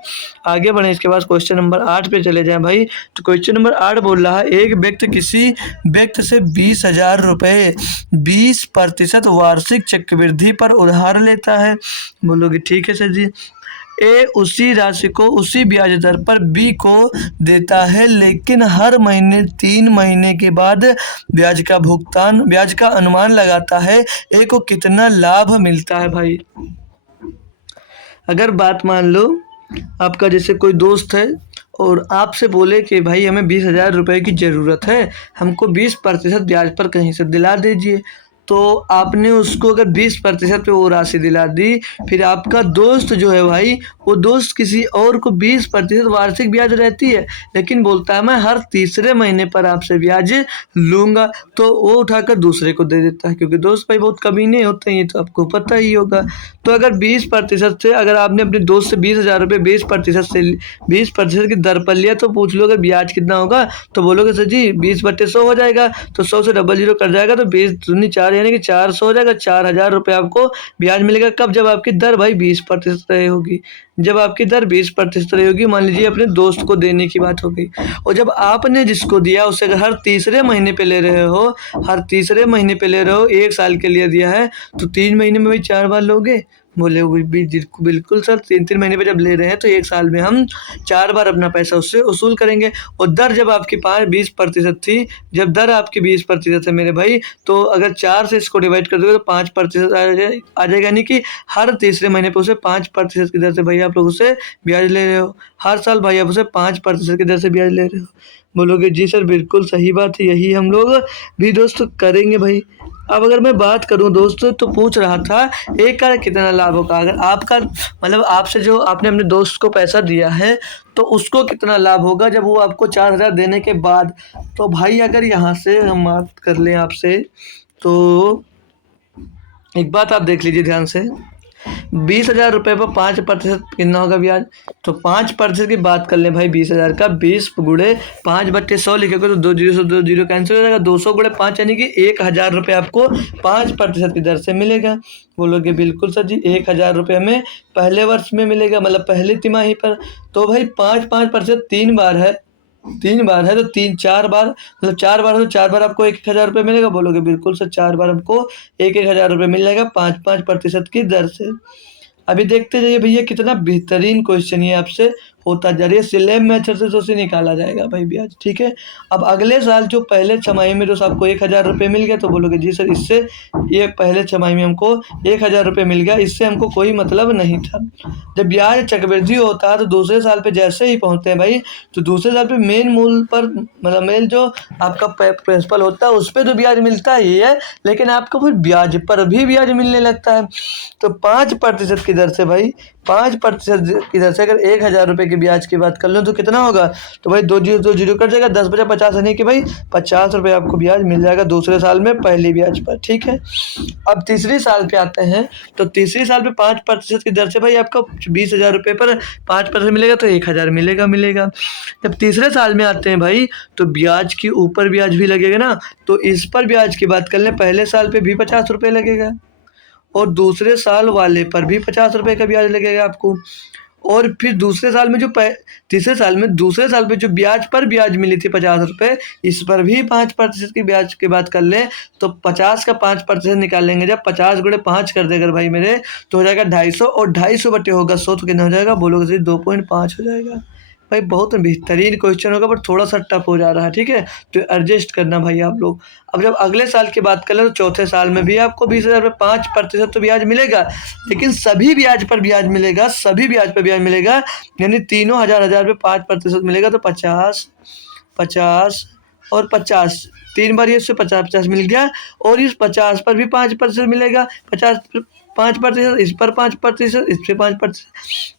आगे बढ़े इसके बाद क्वेश्चन नंबर 8 पे चले जाएं भाई। तो क्वेश्चन नंबर 8 बोल रहा है, एक व्यक्ति किसी व्यक्ति से 20,000 रुपये 20% वार्षिक चक्रवृद्धि पर उधार लेता है। बोलोगे ठीक है सर जी। ए उसी राशि को उसी ब्याज दर पर बी को देता है, लेकिन हर महीने 3 महीने के बाद ब्याज का अनुमान लगाता है, ए को कितना लाभ मिलता है भाई। अगर बात मान लो आपका जैसे कोई दोस्त है और आपसे बोले कि भाई हमें 20,000 रुपये की ज़रूरत है, हमको 20% ब्याज पर कहीं से दिला दीजिए। तो आपने उसको अगर 20% पे वो राशि दिला दी, फिर आपका दोस्त जो है भाई, वो दोस्त किसी और को 20% वार्षिक ब्याज रहती है, लेकिन बोलता है मैं हर तीसरे महीने पर आपसे ब्याज लूँगा, तो वो उठाकर दूसरे को दे देता है, क्योंकि दोस्त भाई बहुत कमीने होते हैं, ये तो आपको पता ही होगा। तो अगर 20% से, अगर आपने अपने दोस्त से 20,000 रुपये 20% की दर पर लिया, तो पूछ लो अगर ब्याज कितना होगा, तो बोलोगे सर जी 20/100 हो जाएगा, तो 100 से डबल जीरो कट जाएगा, तो 20 दूनी 4 यानी कि 400 हो जाएगा। 4,000 रुपये आपको ब्याज मिलेगा। कब? जब आपकी दर भाई 20% रही होगी, जब आपकी दर 20% रही होगी। मान लीजिए अपने दोस्त को देने की बात हो गई, और जब आपने जिसको दिया उससे अगर हर तीसरे महीने पे ले रहे हो, हर तीसरे महीने पे ले रहे हो, 1 साल के लिए दिया है, तो 3 महीने में भाई 4 बार लोगे। बोले बिल्कुल सर, 3-3 महीने पे जब ले रहे हैं तो 1 साल में हम 4 बार अपना पैसा उससे वसूल करेंगे। और दर जब आपकी 20% थी, जब दर आपकी 20% है मेरे भाई, तो अगर 4 से इसको डिवाइड कर दोगे तो 5% आ जाएगा, यानी कि हर तीसरे महीने पे उसे 5% की दर से भाई आप लोग उससे ब्याज ले रहे हो। हर साल भाई आप उसे 5% की दर से ब्याज ले रहे हो। बोलोगे जी सर बिल्कुल सही बात है, यही हम लोग भी दोस्त करेंगे भाई। अब अगर मैं बात करूं दोस्तों, तो पूछ रहा था एक का कितना लाभ होगा। अगर आपका मतलब आपसे जो आपने अपने दोस्त को पैसा दिया है, तो उसको कितना लाभ होगा जब वो आपको 4,000 देने के बाद। तो भाई अगर यहाँ से हम बात कर लें आपसे, तो एक बात आप देख लीजिए ध्यान से, 20,000 रुपये पर 5% कितना होगा ब्याज। तो 5% की बात कर लें भाई, 20,000 का 20 गुणे 5/100 लिखोगे तो 2 जीरो से 2 जीरो कैंसिल हो जाएगा। 200 गुणे 5 यानी कि 1,000 रुपये आपको 5% की दर से मिलेगा। बोलोगे बिल्कुल सर जी, 1,000 रुपये हमें पहले वर्ष में मिलेगा, मतलब पहली तिमाही पर। तो भाई 5% 3 बार है, 3 बार है, तो 4 बार, मतलब 4 बार है तो 4 बार आपको 1,000 रुपये मिलेगा। बोलोगे बिल्कुल सर, 4 बार हमको 1,000 रुपये मिल जाएगा 5% की दर से। अभी देखते जाइए भैया कितना बेहतरीन क्वेश्चन ये आपसे होता जा रही है। स्लैब मेथड से तो उसे निकाला जाएगा भाई ब्याज, ठीक है। अब अगले साल जो पहले छमाही में जो आपको 1,000 रुपये मिल गया, तो बोलोगे जी सर इससे ये पहले छमाही में हमको 1,000 रुपये मिल गया, इससे हमको कोई मतलब नहीं था। जब ब्याज चक्रवृद्धि होता है तो दूसरे साल पे जैसे ही पहुँचते हैं भाई, तो दूसरे साल पे मेन मूल पर, मतलब मेन जो आपका प्रिंसिपल होता है उस पर तो ब्याज मिलता ही है, लेकिन आपको फिर ब्याज पर भी ब्याज मिलने लगता है। तो 5% की दर से भाई, 5% की दर से अगर 1,000 रुपये के ब्याज की बात कर लो तो कितना होगा। तो भाई 2 जीरो कट जाएगा, 10 बचा 50 यानी कि भाई 50 रुपये आपको ब्याज मिल जाएगा दूसरे साल में पहली ब्याज पर, ठीक है। अब तीसरी साल पे आते हैं, तो तीसरी साल पे 5% की दर से भाई आपको 20,000 रुपये पर 5% मिलेगा, तो 1,000 मिलेगा। जब तीसरे साल में आते हैं भाई, तो ब्याज के ऊपर ब्याज भी लगेगा ना, तो इस पर ब्याज की बात कर लें, पहले साल पे भी 50 रुपये लगेगा और दूसरे साल वाले पर भी 50 रुपये का ब्याज लगेगा आपको। और फिर दूसरे साल में तीसरे साल में दूसरे साल पे जो ब्याज पर ब्याज मिली थी 50 रुपये, इस पर भी 5% की ब्याज की बात कर लें तो 50 का 5% निकाल लेंगे। जब 50 गुणे 5 कर देगा भाई मेरे, तो हो जाएगा 250, और 250 बटे होगा 100 तो कितना हो जाएगा, बोलोगे सही 2.5 हो जाएगा। भाई बहुत बेहतरीन क्वेश्चन होगा, पर थोड़ा सा टफ हो जा रहा है, ठीक है, तो एडजस्ट करना भाई आप लोग। अब जब अगले साल की बात करें तो चौथे साल में भी आपको 20,000 रुपये 5% तो ब्याज मिलेगा, लेकिन सभी ब्याज पर ब्याज मिलेगा, सभी ब्याज पर ब्याज मिलेगा, यानी तीनों हजार रुपये 5% मिलेगा, तो 50, 50 और 50, 3 बार ये 50-50 मिल गया, और इस 50 पर भी 5% मिलेगा, 50 5%, इस पर 5%, इस पर 5%,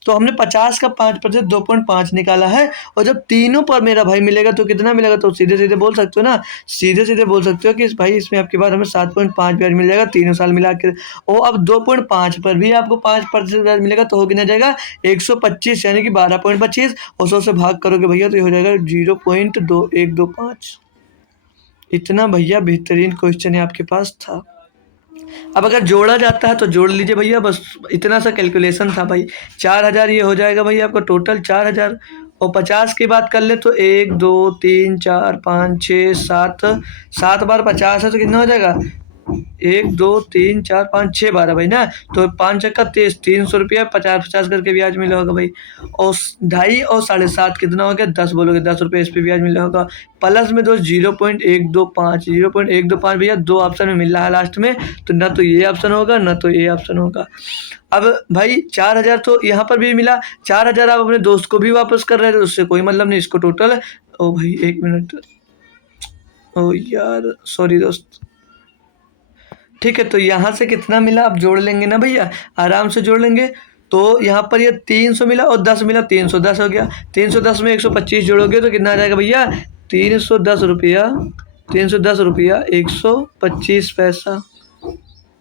तो हमने 50 का 5% 2.5 निकाला है। और जब तीनों पर मेरा भाई मिलेगा तो कितना मिलेगा, तो सीधे सीधे बोल सकते हो ना, सीधे सीधे बोल सकते हो कि भाई इसमें आपके बाद हमें 7.5 ब्याज मिल जाएगा तीनों साल मिला कर। और अब 2.5 पर भी आपको 5% ब्याज मिलेगा, तो हो कितना जाएगा 125, यानी कि 12.25, और 100 से भाग करोगे भैया तो ये हो जाएगा 0.2125। इतना भैया बेहतरीन क्वेश्चन है आपके पास था। अब अगर जोड़ा जाता है तो जोड़ लीजिए भैया, बस इतना सा कैलकुलेशन था भाई। 4,000 ये हो जाएगा भैया आपका टोटल 4,000, और 50 की बात कर ले तो 1 2 3 4 5 6 7, 7 बार 50 है तो कितना हो जाएगा, 1 2 3 4 5 6 12 भाई ना, तो 5 चक्का 23, 300 रुपया 50-50 करके ब्याज मिला होगा भाई। और 2.5 और 7.5 कितना हो गया, 10 बोलोगे 10 रुपये इस पर ब्याज मिला होगा। प्लस में दोस्त 0.125 भैया 2 ऑप्शन में मिल रहा है लास्ट में, तो ना तो ये ऑप्शन होगा ना तो ये ऑप्शन होगा। अब भाई 4,000 तो यहाँ पर भी मिला, 4,000 आप अपने दोस्त को भी वापस कर रहे थे, उससे कोई मतलब नहीं, इसको टोटल, ओ भाई 1 मिनट, ओ यार सॉरी दोस्त, ठीक है, तो यहाँ से कितना मिला आप जोड़ लेंगे ना भैया, आराम से जोड़ लेंगे। तो यहाँ पर ये 300 मिला और 10 मिला, 310 हो गया, 310 में 125 जोड़ोगे तो कितना आ जाएगा भैया, 310 रुपया, 310 रुपया 125 पैसा।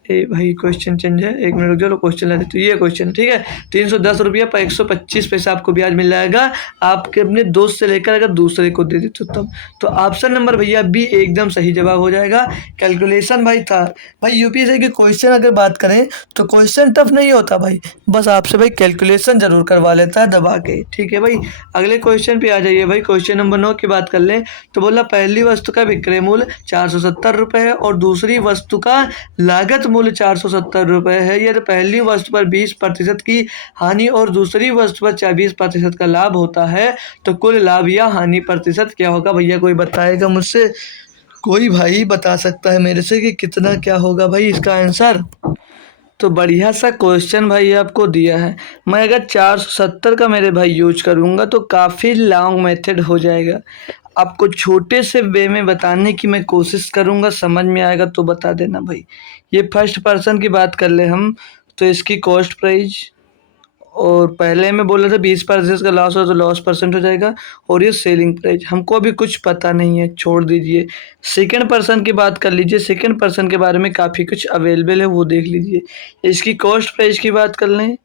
ए भाई क्वेश्चन चेंज है, 1 मिनट रुक जाओ, क्वेश्चन लेते तो ये क्वेश्चन, ठीक है, 310 रुपया पर 125 पैसा आपको ब्याज मिल जाएगा, आपके अपने दोस्त से लेकर अगर दूसरे को दे दे तो तब। तो ऑप्शन नंबर भैया बी एकदम सही जवाब हो जाएगा। कैलकुलेशन भाई था। भाई यूपीएससी के क्वेश्चन अगर बात करें तो क्वेश्चन टफ नहीं होता भाई, बस आपसे भाई कैलकुलेशन जरूर करवा लेता है दबा के, ठीक है भाई। अगले क्वेश्चन पे आ जाइए भाई, क्वेश्चन नंबर 9 की बात कर लें तो बोला पहली वस्तु का विक्रय मूल्य 470 रुपये है और दूसरी वस्तु का लागत मूल्य 470 रुपये है। यदि पहली वस्तु पर 20% की हानि और दूसरी वस्तु पर 20% का लाभ होता है तो कुल लाभ या हानि प्रतिशत क्या होगा, भैया कोई बताएगा मुझसे, कोई भाई बता सकता है मेरे से कि कितना क्या होगा भाई इसका आंसर। तो बढ़िया सा क्वेश्चन भाई आपको दिया है, मैं अगर 470 का मेरे भाई यूज करूँगा तो काफ़ी लॉन्ग मेथड हो जाएगा। आपको छोटे से वे में बताने की मैं कोशिश करूँगा, समझ में आएगा तो बता देना भाई। ये फर्स्ट पर्सन की बात कर ले हम, तो इसकी कॉस्ट प्राइस, और पहले में बोला था 20% का लॉस हो तो लॉस परसेंट हो जाएगा, और ये सेलिंग प्राइस हमको अभी कुछ पता नहीं है, छोड़ दीजिए। सेकंड पर्सन की बात कर लीजिए, सेकंड पर्सन के बारे में काफ़ी कुछ अवेलेबल है, वो देख लीजिए। इसकी कॉस्ट प्राइस की बात कर लें,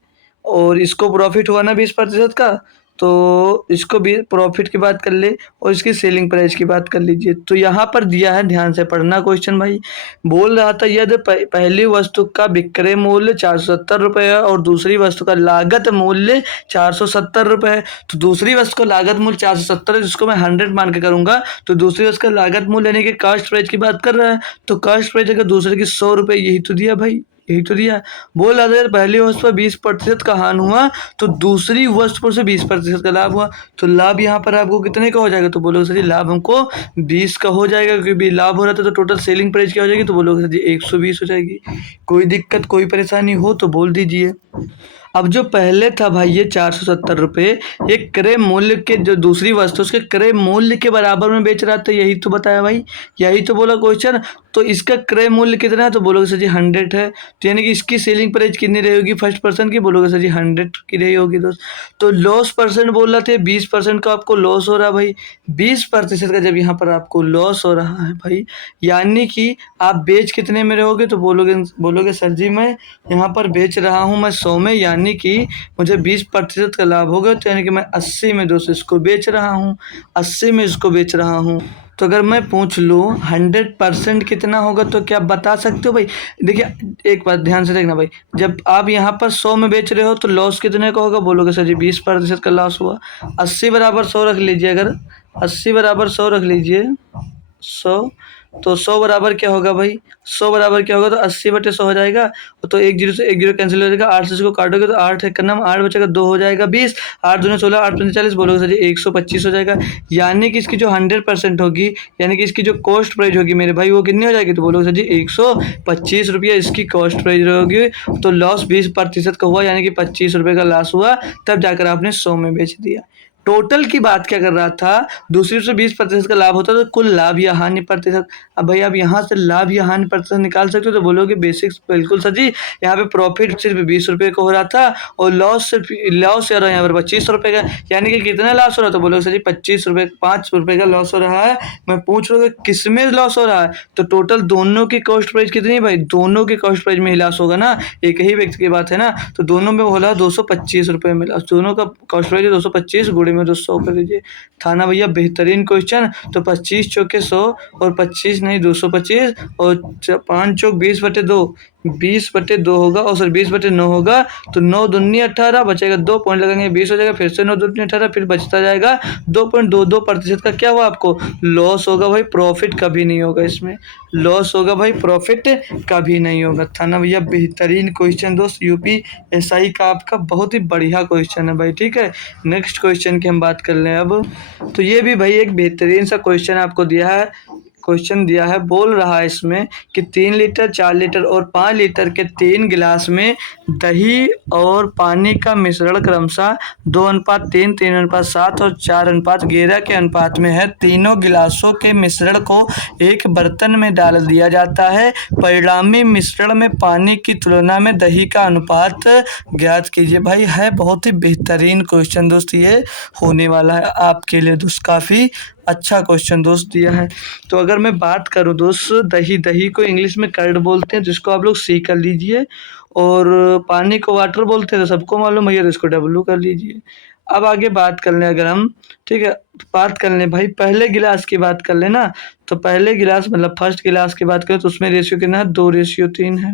और इसको प्रॉफिट हुआ ना 20% का, तो इसको भी प्रॉफिट की बात कर ले, और इसकी सेलिंग प्राइस की बात कर लीजिए। तो यहाँ पर दिया है, ध्यान से पढ़ना क्वेश्चन भाई। बोल रहा था यदि पहली वस्तु का विक्रय मूल्य 470 रुपये है और दूसरी वस्तु का लागत मूल्य 470 रुपये है, तो दूसरी वस्तु का लागत मूल्य 470 है, जिसको मैं 100 मान के करूँगा, तो दूसरी वस्तु का लागत मूल्य यानी कि कॉस्ट प्राइस की बात कर रहा है, तो कॉस्ट प्राइस अगर दूसरे की 100 रुपये, यही तो दिया भाई, यही तो दिया। बोल रहा था यार पहली वस्तु पर 20% का हानि हुआ तो दूसरी वस्तु पर से 20% का लाभ हुआ, तो लाभ यहाँ पर आपको कितने का हो जाएगा, तो बोलोगे सर जी लाभ हमको 20 का हो जाएगा, क्योंकि लाभ हो रहा था, तो टोटल सेलिंग प्राइस क्या हो जाएगी, तो बोलोगे सर जी 120 हो जाएगी। कोई दिक्कत कोई परेशानी हो तो बोल दीजिए। अब जो पहले था भाई ये 470 रुपये, ये क्रय मूल्य के, जो दूसरी वस्तु उसके क्रय मूल्य के बराबर में बेच रहा था, यही तो बताया भाई, यही तो बोला क्वेश्चन। तो इसका क्रय मूल्य कितना है, तो बोलोगे सर जी 100 है, तो यानी कि इसकी सेलिंग प्राइस कितनी रहेगी फर्स्ट पर्सन की, बोलोगे सर जी 100 की रही होगी दोस्त। तो लॉस परसेंट बोल रहे थे, 20% का आपको लॉस हो रहा है भाई, 20% का जब यहाँ पर आपको लॉस हो रहा है भाई, यानी कि आप बेच कितने में रहोगे, तो बोलोगे सर जी मैं यहाँ पर बेच रहा हूँ मैं 100 में, यानी कि मुझे 20% का लाभ होगा, तो यानी कि मैं 80 में दोस्त इसको बेच रहा हूँ, 80 में इसको बेच रहा हूँ। तो अगर मैं पूछ लूँ 100% कितना होगा तो क्या आप बता सकते हो भाई? देखिए एक बात ध्यान से देखना भाई, जब आप यहाँ पर 100 में बेच रहे हो तो लॉस कितने का होगा? बोलोगे सर जी 20% का लॉस हुआ। 80 बराबर 100 रख लीजिए, अगर 80 बराबर 100 रख लीजिए, 100 तो 100 बराबर क्या होगा भाई? 100 बराबर क्या होगा? तो 80/100 हो जाएगा। तो एक जीरो से एक जीरो कैंसिल हो जाएगा, 8 से इसको काटोगे तो 8 एक नाम 8 बचेगा, 2 हो जाएगा 20, 8 दूनी 16, 8 पंचे 40, बोलोगे सर जी 125 हो जाएगा। यानी कि इसकी जो 100% होगी, यानी कि इसकी जो कॉस्ट प्राइस होगी मेरे भाई वो कितनी हो जाएगी? तो बोलोगे सर जी 125 रुपये इसकी कॉस्ट प्राइस होगी। तो लॉस 20% का हुआ, यानी कि 25 रुपये का लॉस हुआ, तब जाकर आपने 100 में बेच दिया। टोटल की बात क्या कर रहा था? दूसरी से 20% का लाभ होता है तो कुल लाभ या हानि प्रतिशत। अब भाई आप यहाँ से लाभ या हानि प्रतिशत निकाल सकते हो, तो बोलोगे बेसिक्स बिल्कुल सर जी। यहाँ पे प्रॉफिट सिर्फ 20 रुपये का हो रहा था और लॉस सिर्फ लॉस हो रहा है यहाँ पर 25 रुपये का, यानी कि कितना लॉस हो रहा था? तो बोलोगे सर जी 25 रुपये, 5 रुपये का लॉस हो रहा है। मैं पूछ रहा हूँ कि किस में लॉस हो रहा है? तो टोटल दोनों की कॉस्ट प्राइस कितनी है भाई? दोनों की कॉस्ट प्राइस में ही लॉस होगा ना, एक ही व्यक्ति की बात है ना। तो दोनों में बोला 225 रुपये में लॉस, दोनों का कॉस्ट प्राइस है 225, गुणे में 200 कर लीजिए। था ना भैया बेहतरीन क्वेश्चन। तो 25 चौके 100 और 25 नहीं 225 और 5 चौक 20/2, 20/2 होगा और सर 20/9 होगा। तो 9 दूनी 18 बचेगा, 2 पॉइंट लगेंगे 20 हो जाएगा, फिर से 9 दूनी 18, फिर बचता जाएगा 2.22% का क्या हुआ आपको? लॉस होगा भाई, प्रॉफिट कभी नहीं होगा इसमें, लॉस होगा भाई, प्रॉफिट कभी नहीं होगा। था ना भैया बेहतरीन क्वेश्चन दोस्त, यूपीएसआई का आपका बहुत ही बढ़िया क्वेश्चन है भाई। ठीक है, नेक्स्ट क्वेश्चन की हम बात कर लें अब। तो ये भी भाई एक बेहतरीन सा क्वेश्चन आपको दिया है, बोल रहा है इसमें कि 3 लीटर, 4 लीटर और 5 लीटर के 3 गिलास में दही और पानी का मिश्रण क्रमशः 2:3, 3:7 और 4:11 के अनुपात में है। तीनों गिलासों के मिश्रण को एक बर्तन में डाल दिया जाता है। परिणामी मिश्रण में पानी की तुलना में दही का अनुपात ज्ञात कीजिए। भाई है बहुत ही बेहतरीन क्वेश्चन दोस्त, ये होने वाला है आपके लिए दोस्त, काफ़ी अच्छा क्वेश्चन दोस्त दिया है। तो अगर मैं बात करूँ दोस्त, दही को इंग्लिश में कर्ड बोलते हैं, जिसको आप लोग सी कर लीजिए, और पानी को वाटर बोलते हैं तो सबको मालूम है, तो इसको डब्लू कर लीजिए। अब आगे बात कर लें अगर हम, ठीक है, बात कर लें भाई पहले गिलास की बात कर लें ना। तो पहले गिलास मतलब फर्स्ट गिलास की बात करें तो उसमें रेशियो कितना है? 2:3 है,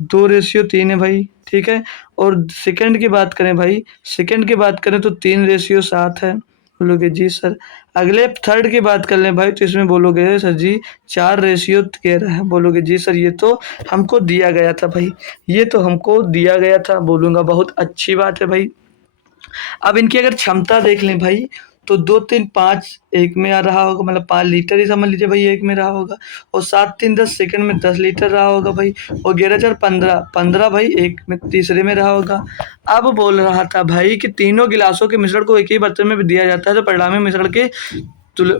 2:3 है भाई। ठीक है, और सेकंड की बात करें भाई, सेकंड की बात करें तो 3:7 है। बोलोगे जी सर। अगले थर्ड की बात कर लें भाई, तो इसमें बोलोगे सर जी 4:13 है। बोलोगे जी सर ये तो हमको दिया गया था भाई, ये तो हमको दिया गया था। बोलूँगा बहुत अच्छी बात है भाई। अब इनकी अगर क्षमता देख लें भाई, तो 2, 3, 5 एक में आ रहा होगा, मतलब 5 लीटर ही समझ लीजिए भाई एक में रहा होगा, और 7, 3, 10 सेकंड में 10 लीटर रहा होगा भाई, और 11, 4, 15, 15 भाई एक में तीसरे में रहा होगा। अब बोल रहा था भाई कि तीनों गिलासों के मिश्रण को एक ही बर्तन में दिया जाता है, तो परिणामी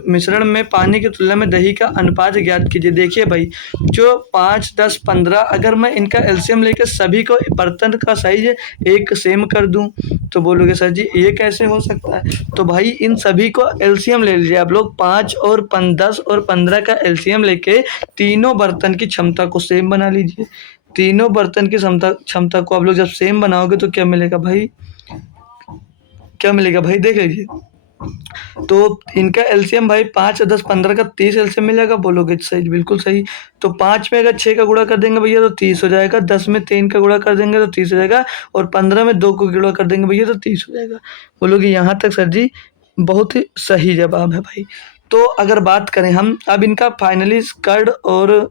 मिश्रण में पानी की तुलना में दही का अनुपात ज्ञात कीजिए। देखिए भाई, जो 5, 10, 15 अगर मैं इनका एलसीएम लेकर सभी को बर्तन का साइज एक सेम कर दूं, तो बोलोगे सर जी ये कैसे हो सकता है? तो भाई इन सभी को एलसीएम ले लीजिए आप लोग, 5 और 10 और 15 का एलसीएम लेके तीनों बर्तन की क्षमता को सेम बना लीजिए। तीनों बर्तन की क्षमता को आप लोग जब सेम बनाओगे तो क्या मिलेगा भाई? क्या मिलेगा भाई? देख लीजिए। तो इनका एलसीएम भाई 5, 10, 15 का 30 एलसीएम मिल जाएगा। बोलोगे सही, बिल्कुल सही। तो 5 में अगर 6 का गुणा कर देंगे भैया तो 30 हो जाएगा, 10 में 3 का गुणा कर देंगे तो 30 हो जाएगा, और 15 में 2 को गुणा कर देंगे भैया तो 30 हो जाएगा। बोलोगे यहाँ तक सर जी बहुत ही सही जवाब है भाई। तो अगर बात करें हम अब इनका फाइनली कर्ड और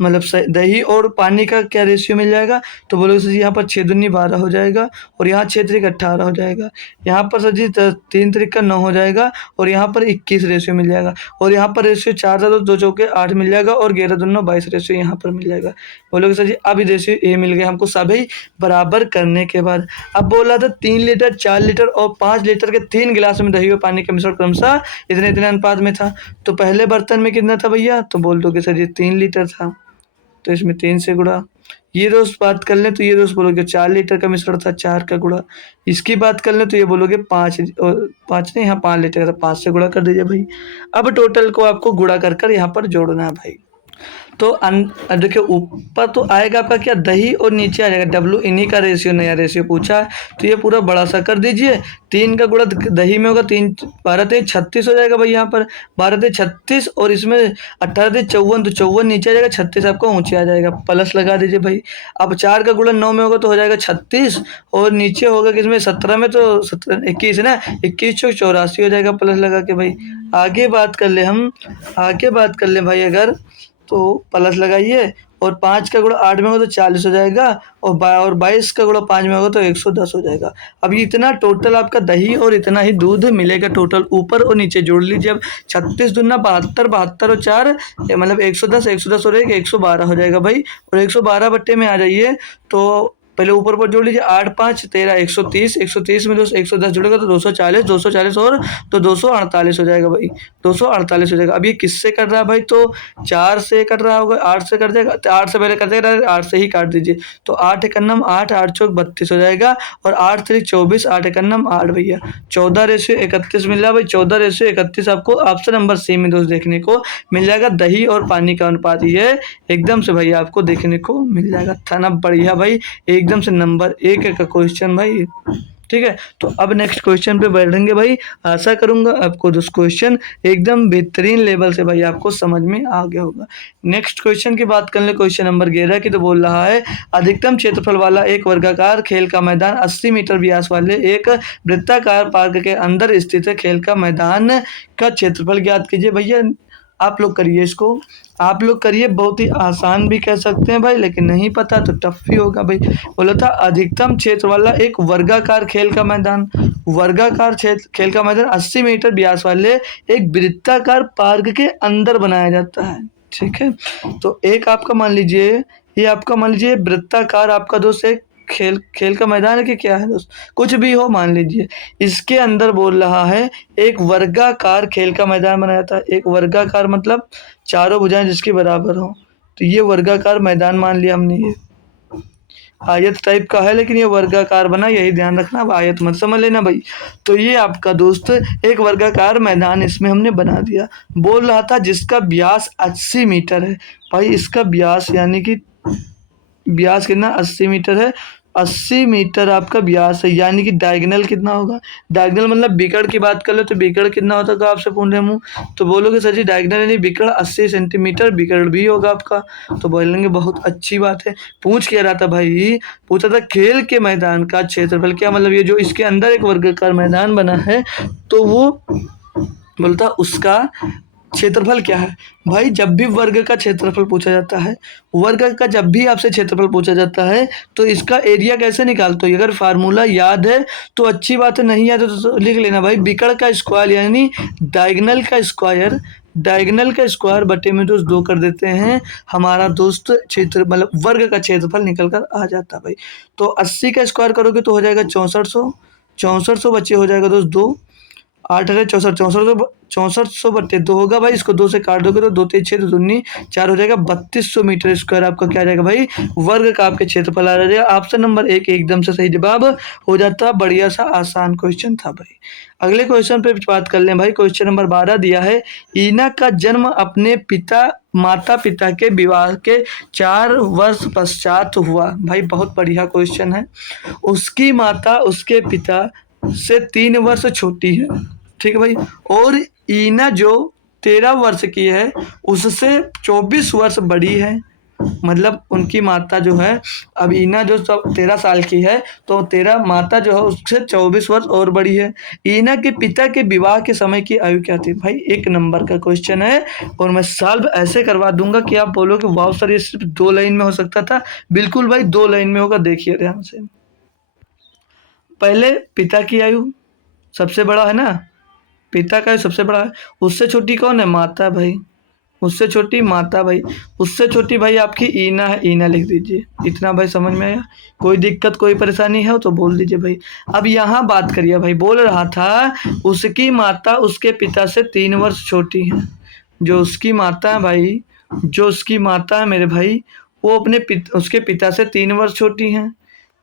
मतलब दही और पानी का क्या रेशियो मिल जाएगा? तो बोलोगे सर जी यहाँ पर 6 दूनी 12 हो जाएगा, और यहाँ 6 त्रिक 18 हो जाएगा, यहाँ पर सर जी 3 त्रिक 9 हो जाएगा, और यहाँ पर 21 रेशियो मिल जाएगा, और यहाँ पर रेशियो 4 × 2 चौके 8 मिल जाएगा, और 11 दूनी 22 रेशियो यहाँ पर मिल जाएगा। बोलोगे सर जी अब रेशियो ए मिल गया हमको सभी बराबर करने के बाद। अब बोला था 3 लीटर, 4 लीटर और 5 लीटर के 3 गिलास में दही और पानी का मिश्रण क्रमशः इतने इतने अनुपात में था। तो पहले बर्तन में कितना था भैया? तो बोल दोगे सर जी 3 लीटर था, तो इसमें 3 से गुणा। ये दोस्त बात कर लें तो ये दोस्त बोलोगे 4 लीटर का मिश्रण था, 4 का गुणा। इसकी बात कर लें तो ये बोलोगे 5 और 5 नहीं, यहाँ 5 लीटर का, 5 से गुणा कर दीजिए भाई। अब टोटल को आपको गुणा कर यहाँ पर जोड़ना है भाई। तो देखिए ऊपर तो आएगा आपका क्या दही और नीचे आ जाएगा डब्लू, इन्हीं का रेशियो नया रेशियो पूछा है। तो ये पूरा बड़ा सा कर दीजिए। 3 का गुणा दही में होगा, 3 12 तेईस 36 हो जाएगा भाई यहाँ पर, 12 तेईस 36 और इसमें 18 तेईस 54, तो 54 नीचे आ जाएगा, 36 आपका ऊँचे आ जाएगा, प्लस लगा दीजिए भाई। अब 4 का गुणा 9 में होगा तो हो जाएगा 36 और नीचे होगा किसमें 17 में, तो 17 21 है ना, 21 चौक 84 हो जाएगा, प्लस लगा के भाई। आगे बात कर ले हम, आगे बात कर ले भाई अगर, तो प्लस लगाइए और 5 का गुणा 8 में होगा तो 40 हो जाएगा और 22 का गुणा 5 में होगा तो 110 हो जाएगा। अब इतना टोटल आपका दही और इतना ही दूध मिलेगा टोटल, ऊपर और नीचे जोड़ लीजिए। अब 36 दूना 72, 72 और 4 मतलब 110, 110 और 1 112 हो जाएगा भाई। और 112 बट्टे में आ जाइए तो पहले ऊपर पर जोड़ लीजिए, 8 5 13 130, 130 में 110 जुड़ेगा तो 240, 240 और तो 248 हो जाएगा भाई, 248 हो जाएगा। अब ये किससे कर रहा है भाई, तो 4 से कर रहा होगा, 8 से कर देगा, तो 8 से पहले कर देगा, 8 से ही काट दीजिए। तो 8 एकन्नम 8, 8 चौक 32 हो जाएगा और 8 3 24, 8 एकन्नम 8 भैया, 14:31 मिल रहा है भाई। 14:31 आपको ऑप्शन नंबर सी में दोस्त देखने को मिल जाएगा। दही और पानी का अनुपात ये एकदम से भाई आपको देखने को मिल जाएगा। था ना बढ़िया भाई, एकदम से नंबर 1 का क्वेश्चन भाई, ठीक है। तो अब नेक्स्ट क्वेश्चन पे बढ़ेंगे भाई। आशा करूंगा आपको दोस्त क्वेश्चन एकदम बेहतरीन लेवल से भाई आपको समझ में आ गया होगा। नेक्स्ट क्वेश्चन की बात कर ले, क्वेश्चन नंबर 11 की, तो बोल रहा है अधिकतम क्षेत्रफल वाला एक वर्गाकार खेल का मैदान 80 मीटर व्यास वाले एक वृत्ताकार पार्क के अंदर स्थित है। खेल का मैदान का क्षेत्रफल ज्ञात कीजिए। भैया आप लोग करिए इसको, आप लोग करिए, बहुत ही आसान भी कह सकते हैं भाई, लेकिन नहीं पता तो टफ ही होगा भाई। बोला था अधिकतम क्षेत्र वाला एक वर्गाकार खेल का मैदान, वर्गाकार क्षेत्र खेल का मैदान 80 मीटर व्यास वाले एक वृत्ताकार पार्क के अंदर बनाया जाता है, ठीक है। तो एक आपका मान लीजिए, ये आपका मान लीजिए वृत्ताकार आपका दोस्त एक खेल का मैदान है कि क्या है दोस्त, कुछ भी हो मान लीजिए, इसके अंदर बोल रहा है एक वर्गाकार खेल का मैदान बनाया था। एक वर्गाकार मतलब चारों भुजाएं जिसके बराबर हो, तो ये वर्गाकार मैदान मान लिया हमने। ये आयत टाइप का है लेकिन ये वर्गाकार बना, यही ध्यान रखना, अब आयत मत समझ लेना भाई। तो ये आपका दोस्त एक वर्गाकार मैदान इसमें हमने बना दिया। बोल रहा था जिसका व्यास 80 मीटर है भाई, इसका व्यास यानी कि व्यास कितना 80 मीटर है, 80 मीटर आपका व्यास है, यानी कि डायगोनल कितना होगा, डायगोनल मतलब बिकड़ की बात कर लो तो बिकड़ कितना होता है आपसे पूछ रहे हूँ, तो बोलोगे सर जी डायगोनल यानी बिकड़ 80 सेंटीमीटर बिकड़ भी होगा आपका, तो बोलेंगे बहुत अच्छी बात है। पूछ क्या रहा था भाई, पूछा था खेल के मैदान का क्षेत्रफल क्या, मतलब ये जो इसके अंदर एक वर्गाकार मैदान बना है तो वो बोलता उसका क्षेत्रफल क्या है। भाई जब भी वर्ग का क्षेत्रफल पूछा जाता है, वर्ग का जब भी आपसे क्षेत्रफल पूछा जाता है तो इसका एरिया कैसे निकालते हो, अगर फार्मूला याद है तो अच्छी बात है, नहीं याद है तो लिख लेना भाई, बिकड़ का स्क्वायर यानी डायगोनल का स्क्वायर, डायगोनल का स्क्वायर बटे में दोस्त 2 कर देते हैं, हमारा दोस्त क्षेत्र मतलब वर्ग का क्षेत्रफल निकल कर आ जाता है भाई। तो 80 का स्क्वायर करोगे तो हो जाएगा 6400, 6400 बच्चे हो जाएगा दोस्त 2, 8 है 64, 6400 बट्टे 2 होगा भाई, इसको 2 से काट दोगे तो 2 तेईस 6 दूनी 4 हो जाएगा, 3200 मीटर स्क्वायर आपका क्या आ जाएगा भाई, वर्ग का आपके क्षेत्रफल आ जाएगा। ऑप्शन नंबर 1 एकदम से सही जवाब हो जाता। बढ़िया सा आसान क्वेश्चन था भाई। अगले क्वेश्चन पे बात कर लें भाई, क्वेश्चन नंबर 12 दिया है, ईना का जन्म अपने माता पिता के विवाह के 4 वर्ष पश्चात हुआ। भाई बहुत बढ़िया क्वेश्चन है। उसकी माता उसके पिता से 3 वर्ष छोटी है, ठीक है भाई, और ईना जो 13 वर्ष की है उससे 24 वर्ष बड़ी है, मतलब उनकी माता जो है, अब ईना जो 13 साल की है तो तेरा माता जो है उससे 24 वर्ष और बड़ी है। ईना के पिता के विवाह के समय की आयु क्या थी। भाई 1 नंबर का क्वेश्चन है और मैं सॉल्व ऐसे करवा दूंगा कि आप बोलोगे वाह सर ये सिर्फ 2 लाइन में हो सकता था। बिल्कुल भाई 2 लाइन में होगा, देखिए ध्यान से। पहले पिता की आयु सबसे बड़ा है ना, पिता का सबसे बड़ा है, उससे छोटी कौन है, माता भाई, उससे छोटी माता भाई, उससे छोटी भाई आपकी ईना है, ईना लिख दीजिए। इतना भाई समझ में आया, कोई दिक्कत कोई परेशानी है तो बोल दीजिए भाई। अब यहाँ बात करिए भाई, बोल रहा था उसकी माता उसके पिता से 3 वर्ष छोटी है। जो उसकी माता है भाई, जो उसकी माता है मेरे भाई, वो अपने उसके पिता से 3 वर्ष छोटी हैं।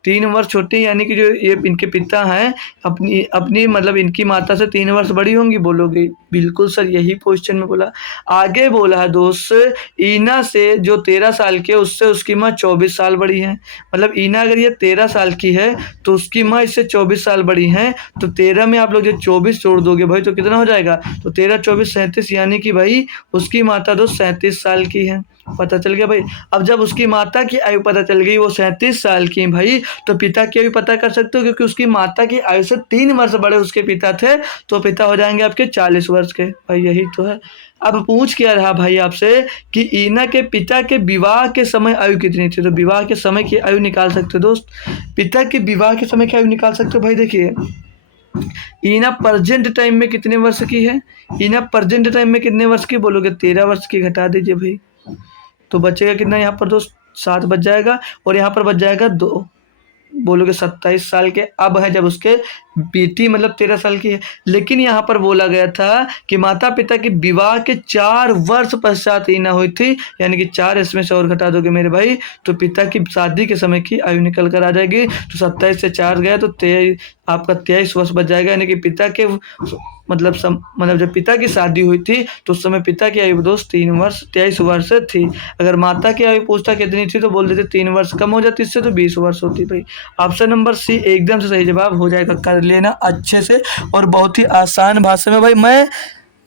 3 वर्ष छोटे, यानी कि जो ये इनके पिता हैं अपनी अपनी मतलब इनकी माता से 3 वर्ष बड़ी होंगी, बोलोगे बिल्कुल सर, यही क्वेश्चन में बोला। आगे बोला है दोस्त, ईना से जो 13 साल की है उससे उसकी माँ 24 साल बड़ी है। मतलब ईना अगर ये 13 साल की है तो उसकी माँ इससे 24 साल बड़ी है, तो 13 में आप लोग जो 24 जोड़ दोगे भाई तो कितना हो जाएगा, तो 13 24 37, यानी कि भाई उसकी माता दोस्त 37 साल की है। पता चल गया भाई। अब जब उसकी माता की आयु पता चल गई वो 37 साल की है भाई, तो पिता की आयु पता कर सकते हो, क्योंकि उसकी माता की आयु से 3 वर्ष बड़े उसके पिता थे, तो पिता हो जाएंगे आपके 40 वर्ष के। भाई यही तो है। अब पूछ क्या रहा भाई आपसे कि ईना के पिता के विवाह के समय आयु कितनी थी, तो विवाह के समय की आयु निकाल सकते हो दोस्त। पिता के विवाह के समय की आयु निकाल सकते हो भाई। देखिए ईना प्रेजेंट टाइम में कितने वर्ष की है, ईना प्रेजेंट टाइम में कितने वर्ष की, बोलोगे 13 वर्ष की, घटा दीजिए भाई, तो बचेगा कितना यहाँ पर दोस्त, 7 बच जाएगा, और यहाँ पर बच जाएगा 2, बोलोगे 27 साल के अब है जब उसके बेटी मतलब 13 साल की है। लेकिन यहाँ पर बोला गया था कि माता पिता के विवाह के 4 वर्ष पश्चात ईना हुई थी, यानी कि 4 इसमें से और घटा दोगे मेरे भाई तो पिता की शादी के समय की आयु निकल कर आ जाएगी। तो 27 से 4 गया तो 23, आपका 23 वर्ष बच जाएगा, यानी कि पिता के मतलब जब पिता की शादी हुई थी तो उस समय पिता की आयु दोस्त 23 वर्ष थी। अगर माता की आयु पूछता कितनी थी तो बोल देते 3 वर्ष कम हो जाती, इससे तो 20 वर्ष होती भाई। ऑप्शन नंबर सी एकदम से सही जवाब हो जाएगा, कर लेना अच्छे से और बहुत ही आसान भाषा में भाई। मैं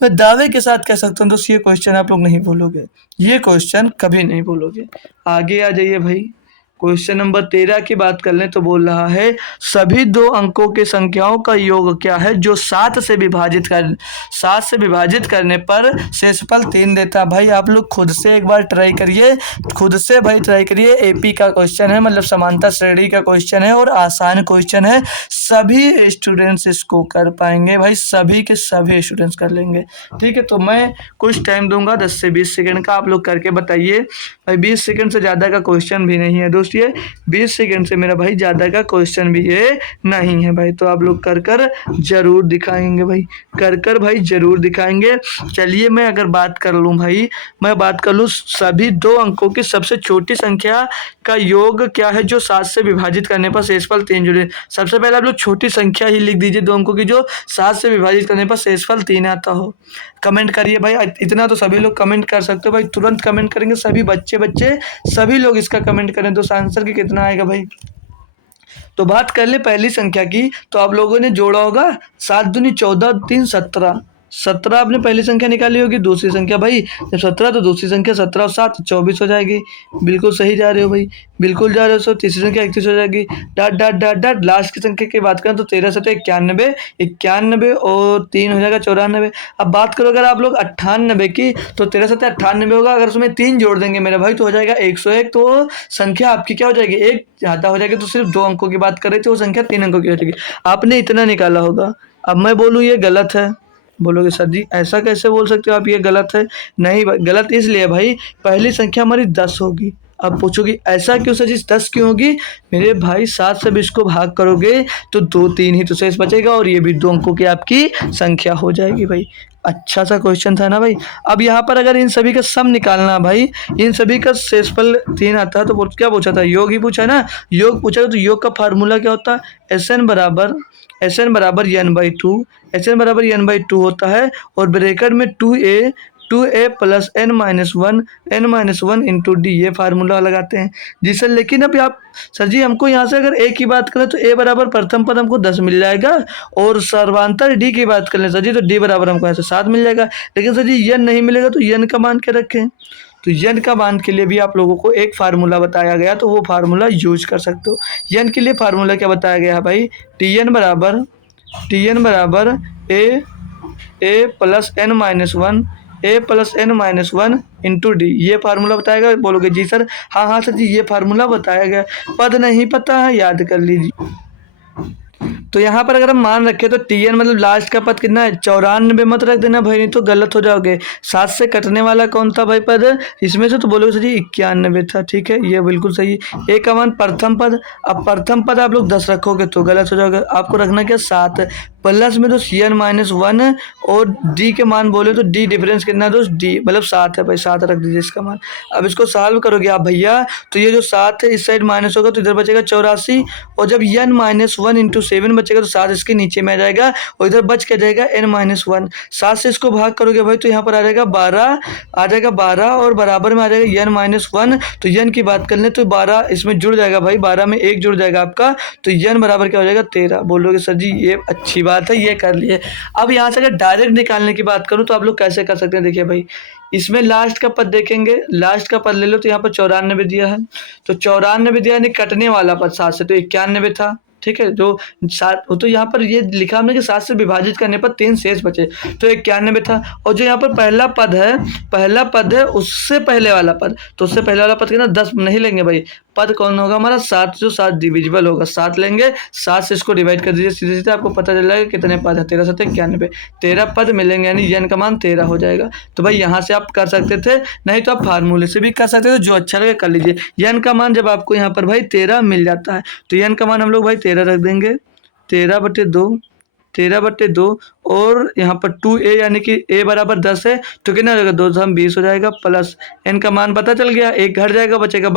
दावे के साथ कह सकता हूँ दोस्त ये क्वेश्चन आप लोग नहीं भूलोगे, ये क्वेश्चन कभी नहीं भूलोगे। आगे आ जाइए भाई, क्वेश्चन नंबर 13 की बात कर लें तो बोल रहा है सभी 2 अंकों की संख्याओं का योग क्या है जो 7 से विभाजित करने पर शेषफल 3 देता है। भाई आप लोग खुद से एक बार ट्राई करिए, खुद से भाई ट्राई करिए। एपी का क्वेश्चन है, मतलब समानता श्रेणी का क्वेश्चन है और आसान क्वेश्चन है, सभी स्टूडेंट्स इसको कर पाएंगे भाई, सभी के सभी स्टूडेंट्स कर लेंगे। ठीक है, तो मैं कुछ टाइम दूंगा 10 से 20 सेकंड का, आप लोग करके बताइए भाई। 20 सेकंड से ज़्यादा का क्वेश्चन भी नहीं है दोस्त, ये 20 सेकंड से मेरा भाई ज़्यादा का क्वेश्चन भी ये नहीं है भाई। तो आप लोग कर कर जरूर दिखाएंगे भाई, कर कर भाई जरूर दिखाएंगे। चलिए मैं अगर बात कर लूँ भाई, मैं बात कर लूँ सभी 2 अंकों की सबसे छोटी संख्या का योग क्या है जो 7 से विभाजित करने पर शेषफल 3 जुड़े। सबसे पहले आप लोग छोटी संख्या ही लिख दीजिए 2 अंकों की जो 7 से विभाजित करने पर शेषफल 3 आता हो। कमेंट करिए भाई, इतना तो सभी लोग कमेंट कर सकते हो भाई, तुरंत कमेंट करेंगे सभी बच्चे सभी लोग इसका कमेंट करें। तो आंसर की कितना आएगा भाई। तो बात कर ले पहली संख्या की, तो आप लोगों ने जोड़ा होगा 7 दूनी 14 3 17, 17 आपने पहली संख्या निकाली होगी। दूसरी संख्या भाई जब 17 तो दूसरी संख्या 17 और 7 24 हो जाएगी। बिल्कुल सही जा रहे हो भाई, बिल्कुल जा रहे हो। सो तीसरी संख्या 31 हो जाएगी। Dot dot dot dot last की संख्या की बात करें तो 13 से 91, 91 और 3 हो जाएगा 94। अब बात करो अगर आप लोग 98 की, तो 13 से 98 होगा, अगर उसमें 3 जोड़ देंगे मेरे भाई तो हो जाएगा 101। तो संख्या आपकी क्या हो जाएगी, एक ज़्यादा हो जाएगी। तो सिर्फ 2 अंकों की बात कर रहे थे, वो संख्या 3 अंकों की हो जाएगी। आपने इतना निकाला होगा। अब मैं बोलूँ ये गलत है, बोलोगे सर जी ऐसा कैसे बोल सकते हो आप, ये गलत है। नहीं गलत इसलिए भाई, पहली संख्या हमारी 10 होगी। अब पूछोगे ऐसा क्यों सर जी 10 क्यों होगी, मेरे भाई 7 से 20 को भाग करोगे तो 2 3 ही तो शेष बचेगा, और ये भी 2 अंकों की आपकी संख्या हो जाएगी भाई। अच्छा सा क्वेश्चन था ना भाई। अब यहाँ पर अगर इन सभी का सम निकालना भाई, इन सभी का शेषफल 3 आता है, तो क्या पूछा था, योग ही पूछा ना। योग पूछा तो योग का फार्मूला क्या होता है, SN बराबर n/2, SN बराबर n/2 होता है, और ब्रैकेट में 2a plus n-1 into D, ये फार्मूला लगाते हैं जी सर। लेकिन अभी आप सर जी हमको यहाँ से अगर a की बात करें तो a बराबर प्रथम पद हमको 10 मिल जाएगा, और सर्वांतर d की बात करें सर जी तो d बराबर हमको यहाँ से 7 मिल जाएगा। लेकिन सर जी n नहीं मिलेगा, तो n का मान के रखें, तो n का मान के लिए भी आप लोगों को एक फार्मूला बताया गया, तो वो फार्मूला यूज कर सकते हो। n के लिए फार्मूला क्या बताया गया है भाई, tn बराबर a plus n-1 into D, ये फार्मूला बताया गया। बोलोगे जी सर, हाँ सर जी ये फार्मूला बताया गया, पद नहीं पता है याद कर लीजिए। तो यहाँ पर अगर हम मान रखें तो टी एन मतलब लास्ट का पद कितना है 94 मत रख देना भाई, नहीं तो गलत हो जाओगे। 7 से कटने वाला कौन था भाई पद इसमें से, तो बोलोगे सर जी 91 था। ठीक है, ये बिल्कुल सही। ए का मान प्रथम पद, अब प्रथम पद आप लोग 10 रखोगे तो गलत हो जाओगे, आपको रखना क्या 7 प्लस में तो CN-1 और डी के मान बोले तो डी डिफरेंस कितना है दोस्त, डी मतलब 7 है भाई, 7 रख दीजिए इसका मान। अब इसको सॉल्व करोगे आप भैया तो ये जो 7 है इस साइड माइनस होगा तो इधर बचेगा 84, और जब n-1 इंटू 7 बचेगा तो 7 इसके नीचे में आ जाएगा और इधर बच के जाएगा n-1। 7 से इसको भाग करोगे भाई तो यहाँ पर आ जाएगा 12, आ जाएगा 12 और बराबर में आ जाएगा n-1। तो n की बात कर लें तो 12 इसमें जुड़ जाएगा भाई, 12 में 1 जुड़ जाएगा आपका, तो n बराबर क्या हो जाएगा 13। बोलोगे सर जी ये अच्छी बात है, ये कर लिए। अब यहाँ से अगर डायरेक्ट निकालने की बात करूँ तो आप लोग कैसे कर सकते हैं, देखिए भाई इसमें लास्ट का पद देखेंगे, लास्ट का पद ले लो तो यहाँ पर 94 दिया है, तो 94 दिया यानी कटने वाला पद 7 से तो 91 था। ठीक है, जो 7 तो यहाँ पर ये लिखा हमने कि 7 से विभाजित करने पर 3 शेष बचे तो 91 था। और जो यहाँ पर पहला पद है उससे पहले वाला पद, तो उससे पहले वाला पद कितना 10 नहीं लेंगे भाई, पद कौन होगा हमारा 7, जो 7 डिविजिबल होगा 7 लेंगे, 7 से इसको डिवाइड कर दीजिए सीधे सीधे, आपको पता चल जाएगा कितने पद है 13 7 91, 13 पद मिलेंगे यानी n का मान 13 हो जाएगा। तो भाई यहाँ से आप कर सकते थे, नहीं तो आप फार्मूले से भी कर सकते थे, जो अच्छा लगे कर लीजिए। n का मान जब आपको यहाँ पर भाई 13 मिल जाता है तो n का मान हम लोग भाई 13 रख देंगे, 13/2 और यहाँ पर 2a यानी कि a बराबर 10 है तो कितना हो जाएगा 2 हम 20 हो जाएगा, प्लस n का मान पता चल गया, एक घट जाएगा बचेगा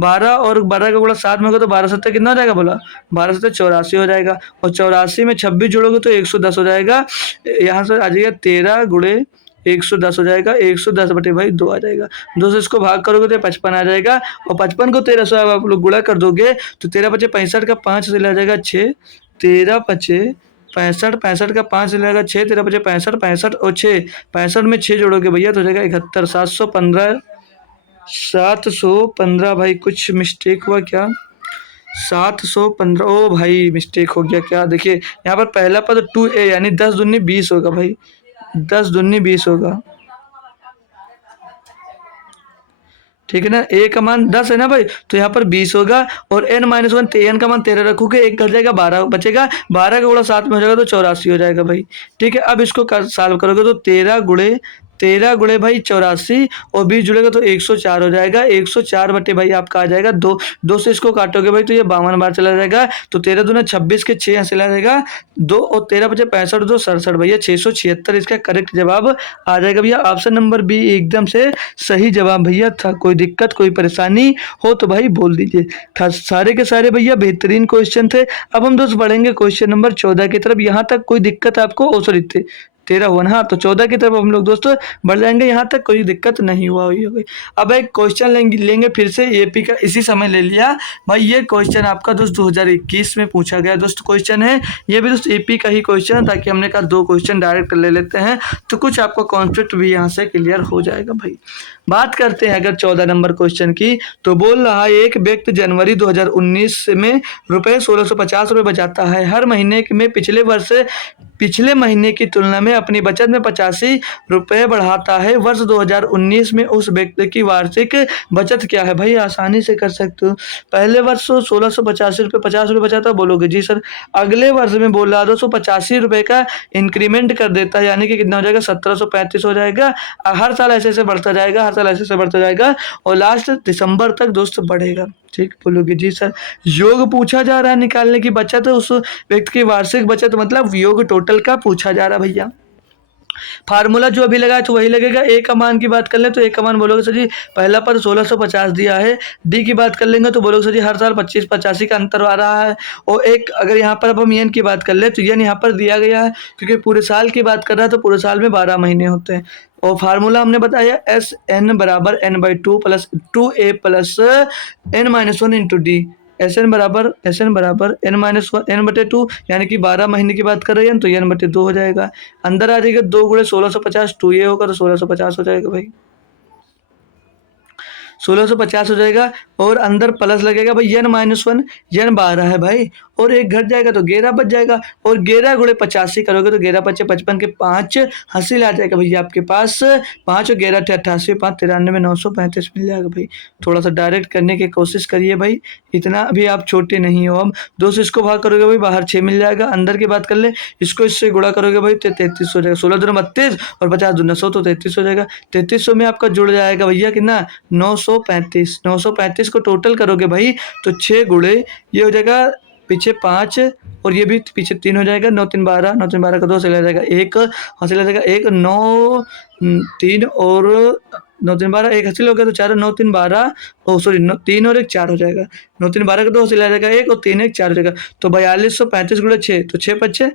12 और 12 का गुणा 7 में होगा तो 12 7 कितना हो जाएगा बोला, 12 7 84 हो जाएगा, और 84 में 26 जोड़ोगे तो 110 हो जाएगा। यहाँ से आ जाएगा 13 गुणे 110 हो जाएगा, 110 बटे भाई 2 आ जाएगा, 2 से इसको भाग करोगे तो 55 आ जाएगा, और 55 को 13 से आप लोग गुणा कर दोगे तो 13 बचे 65 का 5 से ले जाएगा 6, 13 बचे 65, 65 का 5 से लगेगा 6, 13 बचे 65, 65 और 6, 65 में 6 जोड़ोगे भैया तो हो जाएगा 71, 715 भाई कुछ मिस्टेक हुआ क्या, 715 ओ भाई मिस्टेक हो गया क्या, देखिए यहाँ पर पहला पद 2a यानी 10 दूनी 20 होगा भाई, 10 दूनी 20 होगा। ठीक है ना, a का मान 10 है ना भाई तो यहाँ पर 20 होगा, और n-1 n का मान 13 रखोगे, एक घट जाएगा 12 बचेगा, 12 का गुणा 7 में हो जाएगा तो 84 हो जाएगा भाई। ठीक है, अब इसको सॉल्व करोगे तो 13 गुणे भाई 84 और 20 जुड़ेगा तो 104 हो जाएगा, 104 बटे भाई आपका आ जाएगा 2 से इसको काटोगे भाई तो ये 52 बार चला जाएगा, तो 13 दूना 26 के 6 चला जाएगा 2 और 13 बचे 65 2 67 भैया 676 इसका करेक्ट जवाब आ जाएगा भैया। ऑप्शन नंबर बी एकदम से सही जवाब भैया था। कोई दिक्कत कोई परेशानी हो तो भाई बोल दीजिए। सारे के सारे भैया बेहतरीन क्वेश्चन थे। अब हम दोस्त बढ़ेंगे क्वेश्चन नंबर 14 की तरफ। यहाँ तक कोई दिक्कत आपको सॉरी 13 हुआ ना, तो 14 की तरफ हम लोग दोस्तों बढ़ जाएंगे। यहाँ तक कोई दिक्कत नहीं हुआ हुई होगी। अब एक क्वेश्चन लेंगे फिर से एपी का, इसी समय ले लिया भाई। ये क्वेश्चन आपका दोस्त 2021 में पूछा गया दोस्त क्वेश्चन है ये भी दोस्त एपी का ही क्वेश्चन, ताकि हमने कहा 2 क्वेश्चन डायरेक्ट ले लेते हैं तो कुछ आपको कॉन्सेप्ट भी यहाँ से क्लियर हो जाएगा भाई। बात करते हैं अगर 14 नंबर क्वेश्चन की, तो बोल रहा है एक व्यक्ति जनवरी 2019 में रुपये 1650 रुपये बचाता है। हर महीने में पिछले महीने की तुलना में अपनी बचत में 85 रुपये बढ़ाता है। वर्ष 2019 में उस व्यक्ति की वार्षिक बचत क्या है? भाई आसानी से कर सकते हो। पहले वर्ष 1685 रुपये 50 रुपये बचाता, बोलोगे जी सर। अगले वर्ष में बोल रहा 285 रुपये का इंक्रीमेंट कर देता है, यानी कि कितना हो जाएगा 1735 हो जाएगा। हर साल ऐसे ऐसे बढ़ता जाएगा, हर साल ऐसे ऐसे बढ़ता जाएगा और लास्ट दिसंबर तक दोस्त बढ़ेगा। ठीक, बोलोगे जी सर। योग पूछा जा रहा है निकालने की बचत, उस व्यक्ति की वार्षिक बचत मतलब योग टोटल का पूछा जा रहा है भैया। फार्मूला जो अभी लगा है तो वही लगेगा। ए का मान की बात कर ले तो ए का मान बोलोगे सर जी पहला पर 1650 दिया है। डी की बात कर लेंगे तो बोलोगे सर जी हर साल 25-85 का अंतर आ रहा है। और एक अगर यहाँ पर अब हम एन की बात कर ले तो एन यहाँ पर दिया गया है, क्योंकि पूरे साल की बात कर रहा है तो पूरे साल में 12 महीने होते हैं। और फार्मूला हमने बताया एस एन बराबर n/2 plus 2a plus n-1 into D. S N बराबर n-1 यानी कि 12 महीने की बात कर रहे हैं तो n/2 हो जाएगा। अंदर आ जाएगा 2 गुणे 1650 2a होगा तो 1650 हो जाएगा भाई। 1650 हो जाएगा और अंदर प्लस लगेगा भाई n-1 n-12 है भाई और एक घट जाएगा तो 11 बच जाएगा और 11 गुणे 85 करोगे तो 11 पचे 55 के 5 हासिल आ जाएगा भैया आपके पास 5 और 11 88 5 93 935 मिल जाएगा भाई। थोड़ा सा डायरेक्ट करने की कोशिश करिए भाई, इतना अभी आप छोटे नहीं हो। अब दोस्त इसको भाग करोगे भाई बाहर 6 मिल जाएगा। अंदर की बात कर ले, इसको इससे गुणा करोगे भाई तो 33 हो जाएगा। 16 दूना 32 और 50 दूना 100 तो 33 हो जाएगा। 3300 में आपका जुड़ जाएगा भैया कितना 935। 935 को टोटल करोगे भाई तो 6 गुणे ये हो जाएगा पीछे 5 और ये भी पीछे 3 हो जाएगा। 9 3 12 9 3 12 का 2 हासिल आ जाएगा 1 हासिल आ जाएगा 1 9 3 और 9 3 12 1 हासिल हो गया तो 4 9 3 12 ओ सॉरी 3 और 1 4 हो जाएगा। 9 3 12 का 2 हासिल आ जाएगा 1 और 3 1 4 हो जाएगा तो 4235 गुणे 6 तो 6 पच्चे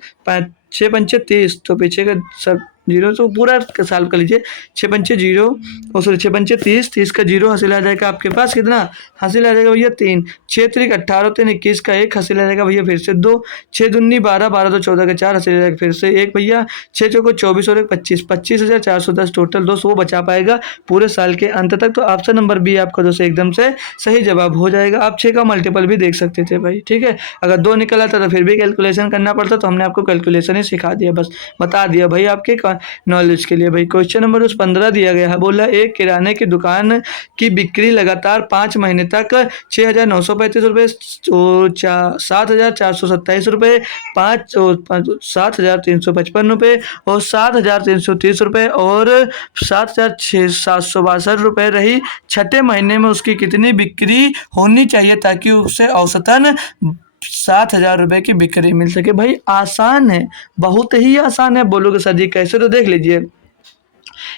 6 पंचे 30 तो पीछे का सब जीरो तो पूरा सॉल्व कर लीजिए। 6 पंचे 0 और सॉरी 6 पंचे 30 30 का 0 हासिल आ जाएगा आपके पास कितना हासिल आ जाएगा भैया 3 6 3 18 3 21 का 1 हासिल आ जाएगा भैया फिर से 2 6 दूनी 12 12 तो 14 का 4 हासिल आ जाएगा फिर से 1 भैया 6 चौको 24 और 1 25 25,410 टोटल दोस्त वो बचा पाएगा पूरे साल के अंत तक। तो ऑप्शन नंबर बी आपका दोस्त एकदम से सही जवाब हो जाएगा। आप 6 का मल्टीपल भी देख सकते थे भाई, ठीक है। अगर 2 निकला था तो फिर भी कैलकुलेशन करना पड़ता तो हमने आपको कैलकुलेशन ही सिखा दिया, बस बता दिया भाई आपके नॉलेज के लिए भाई। क्वेश्चन नंबर 15 दिया गया है, बोला एक किराने की दुकान की बिक्री लगातार 5 महीने तक 6,935 रुपये, 7,427 रुपये, 7,355 रुपये और 7,330 रुपये और 7,762 रुपये रही। छठे महीने में उसकी कितनी बिक्री होनी चाहिए ताकि उसे औसतन 7,000 रुपये की बिक्री मिल सके। भाई आसान है, बहुत ही आसान है। बोलोगे सर जी कैसे, तो देख लीजिए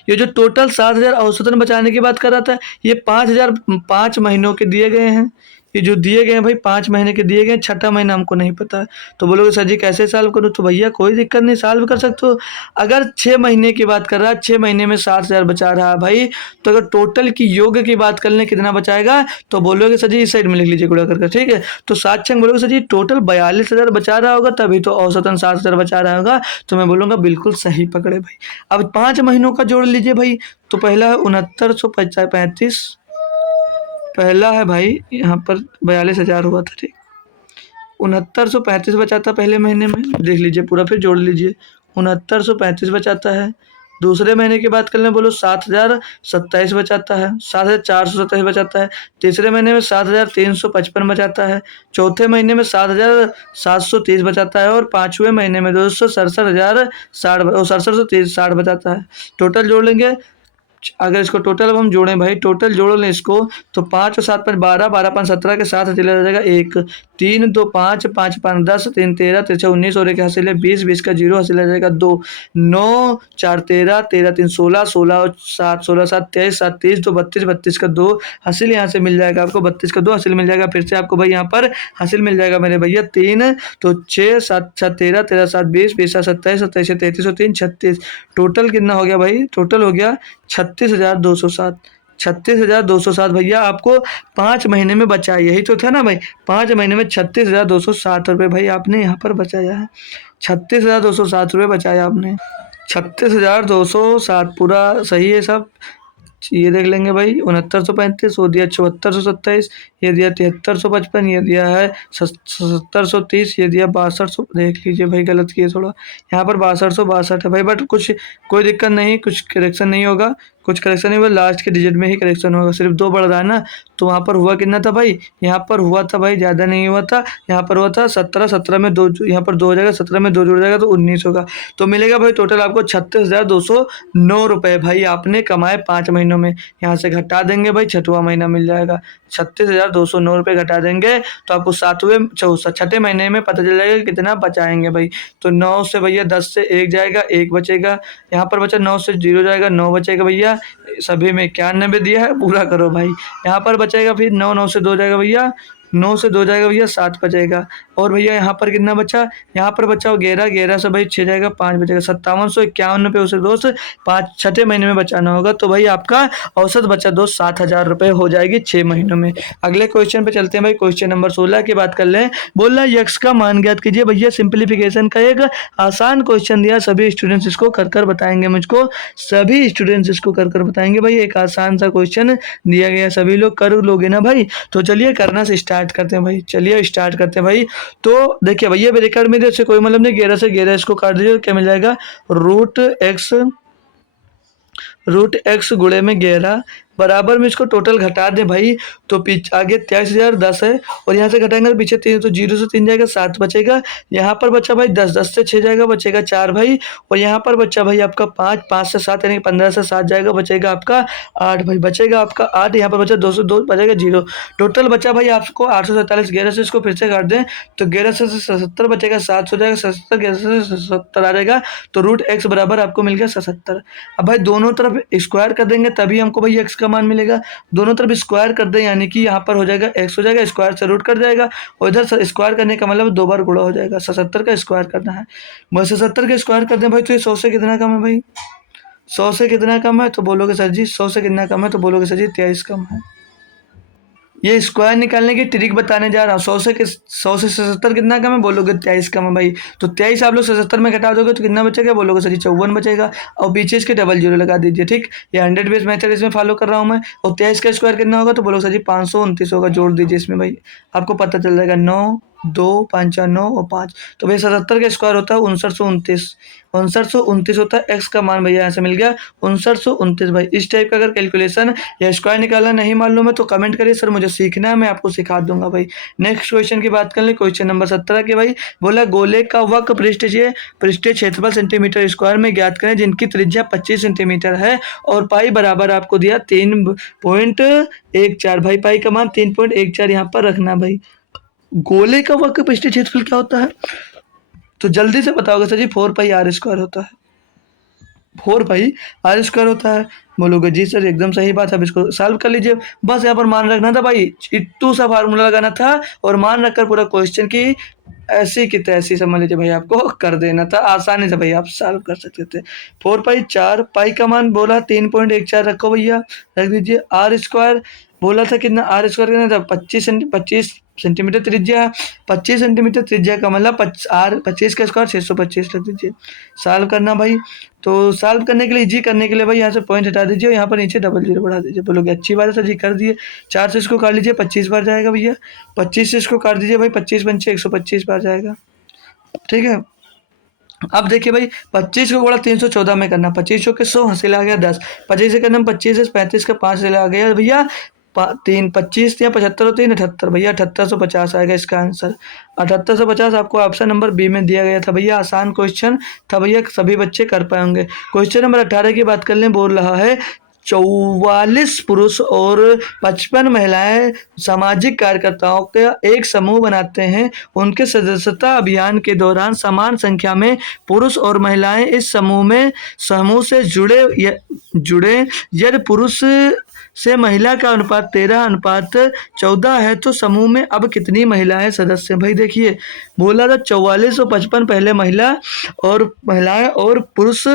ये जो टोटल 7,000 औसतन बचाने की बात कर रहा था, ये 5,000 5 महीनों के दिए गए हैं। ये जो दिए गए हैं भाई 5 महीने के दिए गए, छठा महीना हमको नहीं पता है। तो बोलोगे सर जी कैसे सॉल्व करूँ, तो भैया कोई दिक्कत नहीं, सॉल्व कर सकते हो। अगर 6 महीने की बात कर रहा है, 6 महीने में 7,000 बचा रहा है भाई, तो अगर टोटल की योग की बात कर लें कितना बचाएगा, तो बोलोगे सर जी इस साइड में लिख लीजिए गुणा करके, ठीक है। तो 7 छंग बोलोगे सर जी टोटल 42,000 बचा रहा होगा, तभी तो औसतन 7,000 बचा रहा होगा। तो मैं बोलूँगा बिल्कुल सही पकड़े भाई। अब 5 महीनों का जोड़ लीजिए भाई, तो पहला है 6935, पहला है भाई यहाँ पर 42,000 हुआ था, ठीक। 6935 बचाता पहले महीने में, देख लीजिए पूरा फिर जोड़ लीजिए। 6935 बचाता है। दूसरे महीने की बात कर लें, बोलो 7,027 बचाता है। 7,427 बचाता है। तीसरे महीने में 7,355 बचाता है। चौथे महीने में 7,730 बचाता है और पाँचवें महीने में 267,060 बचाता है। टोटल जोड़ लेंगे, अगर इसको टोटल अब हम जोड़ें भाई, टोटल जोड़ लें इसको, तो 5 और 7 5 12 12 5 17 के साथ हासिल आ जाएगा 1 3 2 5 5 5 10 3 13 13 19 और 1 हासिल है 20 20 का 0 हासिल आ जाएगा 2 9 4 13 13 3 16 16 और 7 16 7 23 7 30 2 32 32 का 2 हासिल यहाँ से मिल जाएगा आपको। 32 का 2 हासिल मिल जाएगा। फिर से आपको भाई यहाँ पर हासिल मिल जाएगा मेरे भैया 3, तो 6 7 7 13 13 7 20 20 7 27 27 33 और 3 36। टोटल कितना हो गया भाई, टोटल हो गया 36,207। 36,207 भैया आपको 5 महीने में बचा, यही तो था ना भाई। 5 महीने में 36,207 रुपये भाई आपने यहाँ पर बचाया है। 36,207 रुपये बचाया आपने। 36,207 पूरा सही है सब। ये देख लेंगे भाई, 6935 वो दिया 7427, ये दिया 7355, ये दिया है 7730, ये दिया 6200। देख लीजिए भाई गलत किए थोड़ा, यहाँ पर 6262 है भाई, बट कुछ कोई दिक्कत नहीं, कुछ करेक्शन नहीं होगा, कुछ करेक्शन नहीं होगा, लास्ट के डिजिट में ही करेक्शन होगा। सिर्फ 2 बढ़ रहा है ना, तो वहाँ पर हुआ कितना था भाई, यहाँ पर हुआ था भाई ज़्यादा नहीं हुआ था, यहाँ पर हुआ था 17 17 में 2, यहाँ पर 2 हो जाएगा, 17 में 2 जुड़ जाएगा तो 19 होगा। तो मिलेगा भाई टोटल आपको 36,209 रुपये भाई आपने कमाए 5 महीनों में। यहाँ से घटा देंगे भाई, छठवां महीना मिल जाएगा। 36,209 रुपये घटा देंगे तो आपको छठे महीने में पता चल जाएगा कितना बचाएंगे भाई। तो 9 से भैया 10 से 1 जाएगा, 1 बचेगा। यहाँ पर बचा 9 से 0 जाएगा, 9 बचेगा भैया। सभी में 91 दिया है, पूरा करो भाई। यहाँ पर बचेगा फिर 9 9 से 2 जाएगा भैया, 9 से 2 जाएगा भैया, 7 बचेगा। और भैया यहाँ पर कितना बचा, यहाँ पर बचा 11, 11 से भाई 6 जाएगा, 5 बचेगा, 5751 रुपये उसे दोस्त 5 छठे महीने में बचाना होगा। तो भाई आपका औसत बचत दोस्त 7000 रुपये हो जाएगी 6 महीनों में। अगले क्वेश्चन पे चलते हैं भाई, क्वेश्चन नंबर 16 की बात कर लें। बोल रहा है यक्स का मान ज्ञात कीजिए। भैया सिंप्लीफिकेशन का एक आसान क्वेश्चन दिया, सभी स्टूडेंट्स इसको कर कर बताएंगे मुझको, सभी स्टूडेंट्स इसको कर कर बताएंगे भाई। एक आसान सा क्वेश्चन दिया गया, सभी लोग कर लोगे ना भाई। तो चलिए करना से स्टार्ट करते हैं भाई, चलिए स्टार्ट करते हैं भाई। तो देखिए भैया ब्रेकर में इससे कोई मतलब नहीं, 11 से 11 इसको काट दीजिए, क्या मिल जाएगा, रूट एक्स गुणे में 11 बराबर में इसको टोटल घटा दें भाई। तो पीछे आगे 23,010 है, और यहाँ से घटाएंगे तो पीछे 3, तो 0 से 3 जाएगा, 7 बचेगा। यहाँ पर बचा भाई 10, 10 से 6 जाएगा, बचेगा 4 भाई। और यहाँ पर बचा भाई आपका 5, 5 से 7 यानी 15 से 7 जाएगा, बचेगा आपका 8 भाई, बचेगा आपका 8। यहाँ पर बचा 2 से 2 बचेगा 0। टोटल बचा भाई आपको 847। 11 से इसको फिर से काट दें तो 11 से 77 बचेगा, 7 हो जाएगा, 77, 11 से 77 आ जाएगा। तो रूट एक्स बराबर आपको मिल गया 77। अब भाई दोनों तरफ स्क्वायर कर देंगे तभी हमको भाई एक्स का मान मिलेगा। दोनों तरफ स्क्वायर कर दें यानी कि यहाँ पर हो जाएगा एक्स हो जाएगा, स्क्वायर से रूट कट जाएगा, और इधर से स्क्वायर करने का मतलब 2 बार गुणा हो जाएगा। 77 का स्क्वायर करना है, बस 77 का स्क्वायर कर दें भाई। तो ये 100 से कितना कम है भाई, 100 से कितना कम है, तो बोलोगे सर जी 100 से कितना कम है, तो बोलोगे सर जी 23 कम है। ये स्क्वायर निकालने की ट्रिक बताने जा रहा हूँ। 100 से 77 कितना कम है, बोलोगे 23 कम है भाई। तो 23 आप लोग 77 में घटा दोगे तो कितना बचेगा, बोलोगे सर जी 54 बचेगा, और पीछे इसके डबल जीरो लगा दीजिए। ठीक, ये 100 बेस मेथड इसमें फॉलो कर रहा हूँ मैं। और 23 का स्क्वायर कितना होगा, तो बोलोगे सर जी 529 होगा, जोड़ दीजिए इसमें भाई, आपको पता चल जाएगा। 9, 2, 5, 9 और 5, तो भाई 77 का स्क्वायर होता है 5929, 5929 होता है। एक्स का मान भैया यहाँ से मिल गया 5929 भाई। इस टाइप का अगर कैलकुलेशन या स्क्वायर निकालना नहीं मालूम है तो कमेंट करिए, सर मुझे सीखना है, मैं आपको सिखा दूंगा भाई। नेक्स्ट क्वेश्चन की बात कर ले, क्वेश्चन नंबर 17 के भाई। बोला गोले का वक्र पृष्ठीय क्षेत्रफल सेंटीमीटर स्क्वायर में ज्ञात करें जिनकी त्रिज्या 25 सेंटीमीटर है, और पाई बराबर आपको दिया 3.14 भाई। पाई का मान 3.14 यहाँ पर रखना भाई। गोले का वक्र पृष्ठीय क्षेत्रफल क्या होता है, तो जल्दी से बताओगे सर जी 4πr² होता है, 4πr² होता है। बोलोगे जी सर एकदम सही बात है, अब इसको सॉल्व कर लीजिए। बस यहाँ पर मान रखना था भाई, इट्टू सा फार्मूला लगाना था, और मान रखकर पूरा क्वेश्चन की ऐसी की तैसी समझ लीजिए भाई, आपको कर देना था, आसानी से भाई आप सॉल्व कर सकते थे। 4π4, पाई का मान बोला 3.14 रखो भैया, रख दीजिए। r² बोला था कितना, r² कितना था, 25 सेंटीमीटर त्रिज्या, 25 सेंटीमीटर त्रिज्या का मतलब 25 का स्क्वायर 625 रख दीजिए। सॉल्व करना भाई, तो सॉल्व करने के लिए इजी करने के लिए भाई यहाँ से पॉइंट हटा दीजिए, यहाँ पर नीचे डबल जीरो बढ़ा दीजिए। बोलोगे अच्छी बात है सर जी, कर दिए। 4 से इसको काट लीजिए, 25 बार जाएगा भैया। 25 से इसको काट दीजिए भाई, 25 पंचे 125 बार जाएगा। ठीक है, अब देखिए भाई 25 को गुणा 314 में करना, 25 के 100 हासिल आ गया 10, 25 से करना 25 से 35 का 5 आ गया भैया 3, 25 या 75 होती है 78 भैया, 7850 आएगा इसका आंसर। 7850 आपको ऑप्शन नंबर बी में दिया गया था भैया। आसान क्वेश्चन था भैया, सभी बच्चे कर पाएंगे। क्वेश्चन नंबर 18 की बात कर लें, बोल रहा है 44 पुरुष और 55 महिलाएं सामाजिक कार्यकर्ताओं का एक समूह बनाते हैं। उनके सदस्यता अभियान के दौरान समान संख्या में पुरुष और महिलाएं इस समूह से जुड़े यदि पुरुष से महिला का अनुपात 13:14 है तो समूह में अब कितनी महिलाएं सदस्य हैं। भाई देखिए बोला था 44 और 55 पहले महिलाएं और पुरुष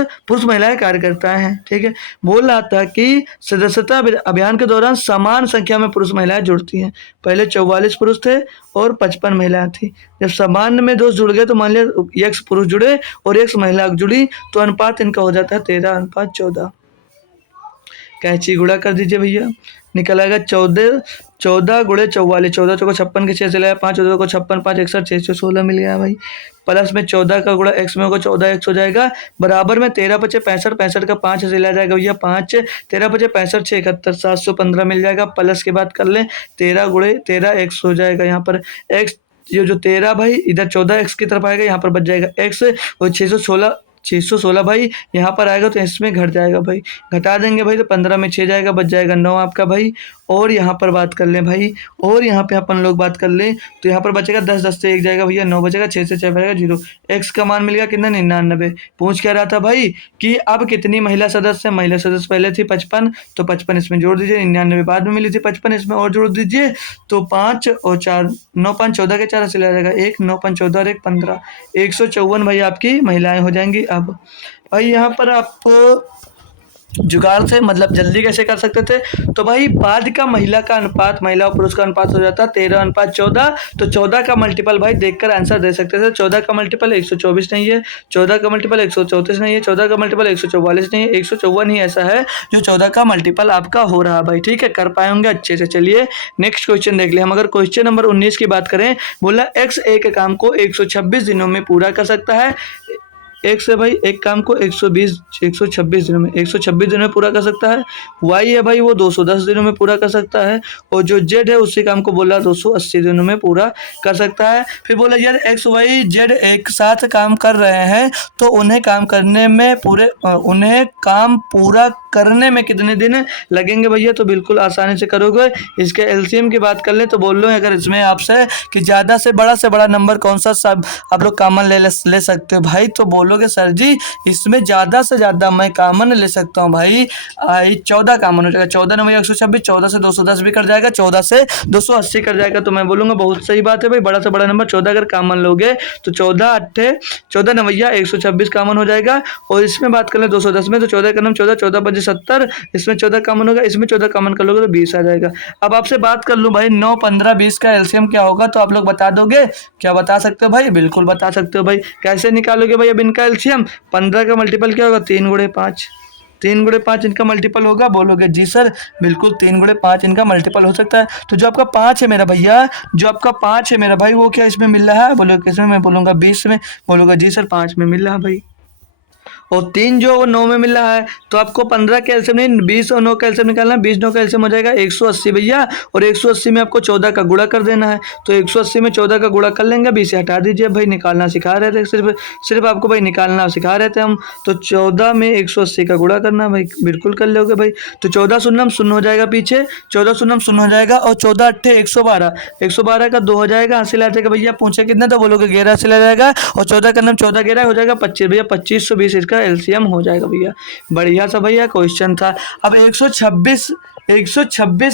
महिलाएं कार्यकर्ता हैं। ठीक है, बोल रहा था कि सदस्यता अभियान के दौरान समान संख्या में पुरुष महिलाएं जुड़ती हैं। पहले 44 पुरुष थे और 55 महिलाएं थी। जब समान में दोस्त जुड़ गए तो मान लिया x पुरुष जुड़े और x महिला जुड़ी तो अनुपात इनका हो जाता है 13:14। कैंची गुणा कर दीजिए भैया, निकल आएगा 14 गुणे 44, 14 चौको 56 के 6 से लाया 5, 14 को 56, 5 61, 616 मिल गया भाई। प्लस में 14 का गुणा x में होगा 14 x हो जाएगा, बराबर में 13 पचे 65, 65 का 5 से लाया जाएगा भैया 5, 13 पचे 65, 6 71, 715 मिल जाएगा। प्लस की बात कर लें 13 गुणे 13 x हो जाएगा, यहाँ पर x ये जो 13 भाई इधर 14 x की तरफ आएगा, यहाँ पर बच जाएगा x, और 616 भाई, यहाँ पर आएगा तो इसमें घट जाएगा भाई, घटा देंगे भाई तो 15 में 6 जाएगा, बच जाएगा 9 आपका भाई। और यहाँ पर बात कर लें भाई, और यहाँ पे अपन लोग बात कर लें तो यहाँ पर बचेगा 10, 10 से 1 जाएगा भैया, 9 बचेगा, 6 से 6 बचेगा 0। एक्स का मान मिल गया कितना, 99। पूछ क्या रहा था भाई कि अब कितनी महिला सदस्य, महिला सदस्य पहले थी 55, तो 55 इसमें जोड़ दीजिए, 99 बाद में मिली थी 55 इसमें और जोड़ दीजिए, तो 5 और 4, 9 5 14 के 4 हासिल आ जाएगा, 1 9 5 14 और 1 15, 154 भाई आपकी महिलाएं हो जाएंगी। अब भाई यहाँ पर आप जुगाड़ से मतलब जल्दी कैसे कर सकते थे, तो भाई बाद का महिला का अनुपात, महिला और पुरुष का अनुपात हो जाता 13:14, तो 14 का मल्टीपल भाई देखकर आंसर दे सकते थे। 14 का मल्टीपल 124 नहीं है, 14 का मल्टीपल 134 नहीं है, 14 का मल्टीपल 144 नहीं है, 154 ही ऐसा है जो 14 का मल्टीपल आपका हो रहा भाई। ठीक है, कर पाए होंगे अच्छे से। चलिए नेक्स्ट क्वेश्चन देख ले हम। अगर क्वेश्चन नंबर 19 की बात करें, बोला x एक काम को 126 दिनों में पूरा कर सकता है। एक से भाई एक काम को 126 दिनों में, 126 दिनों में पूरा कर सकता है। वाई है भाई वो 210 दिनों में पूरा कर सकता है। और जो जेड है उसी काम को बोला 280 दिनों में पूरा कर सकता है। फिर बोला यार एक्स वाई जेड एक साथ काम कर रहे हैं तो उन्हें काम करने में उन्हें काम पूरा करने में कितने दिन लगेंगे भैया, तो बिल्कुल आसानी से करोगे। इसके एलसीएम की बात कर ले तो बोल लो अगर इसमें आपसे कि ज़्यादा से बड़ा नंबर कौन सा सब आप लोग कॉमन ले सकते हो भाई, तो बोलोगे सर जी इसमें ज़्यादा से ज़्यादा मैं कॉमन ले सकता हूँ भाई 14 कॉमन हो जाएगा। 14 नंबर 126, 14 से 210 भी कट जाएगा, 14 से 280 कट जाएगा। तो मैं बोलूँगा बहुत सही बात है भाई, बड़ा से बड़ा नंबर 14 अगर कॉमन लोगे तो 14 नवैया 126 कॉमन हो जाएगा। और इसमें बात कर ले 210 में तो 14 का नाम 14, 14 5 70, इसमें 14 कॉमन होगा, इसमें 14 कॉमन कर लोगे तो 20 आ जाएगा। अब आपसे बात कर लूँ भाई 9 15 20 का एलसीएम क्या होगा, तो आप लोग बता दोगे? क्या बता सकते हो भाई? बिल्कुल बता सकते हो भाई। कैसे निकालोगे भाई अब इनका एलसीएम? 15 का मल्टीपल क्या होगा? 3 गुणे 5, 3 गुणे 5 इनका मल्टीपल होगा। बोलोगे जी सर बिल्कुल 3 गुणे 5 इनका मल्टीपल हो सकता है। तो जो आपका 5 है मेरा भैया, जो आपका 5 है मेरा भाई वो क्या इसमें मिल रहा है? बोलोगे किसमें? मैं बोलूँगा 20 में। बोलोगे जी सर 5 में मिल रहा है भाई। और 3 जो वो 9 में मिल रहा है, तो आपको 15 का एलसीएम नहीं 20 और 9 का एलसीएम निकालना है। 20 9 का एलसीएम हो जाएगा 180 भैया, और 180 में आपको 14 का गुणा कर देना है। तो 180 में 14 का गुणा कर लेंगे, 20 से हटा दीजिए भाई। निकालना सिखा रहे थे, सिर्फ आपको भाई निकालना सिखा रहे थे हम। तो 14 में 180 का गुणा करना भाई, बिल्कुल कर लोगे भाई। तो 14 शून्य शून्य हो जाएगा पीछे, 14 शून्य शून्य हो जाएगा, और 14 अट्ठे 112, 112 का 2 हो जाएगा, हासिल आ जाएगा भैया। पूछे कितना, तो बोलोगे 11 हासिल आ जाएगा, और 14 का नाम 14 11 हो जाएगा 25 भैया, 2520 इसका एलसीएम हो जाएगा भैया। बढ़िया सा भैया क्वेश्चन था। अब 126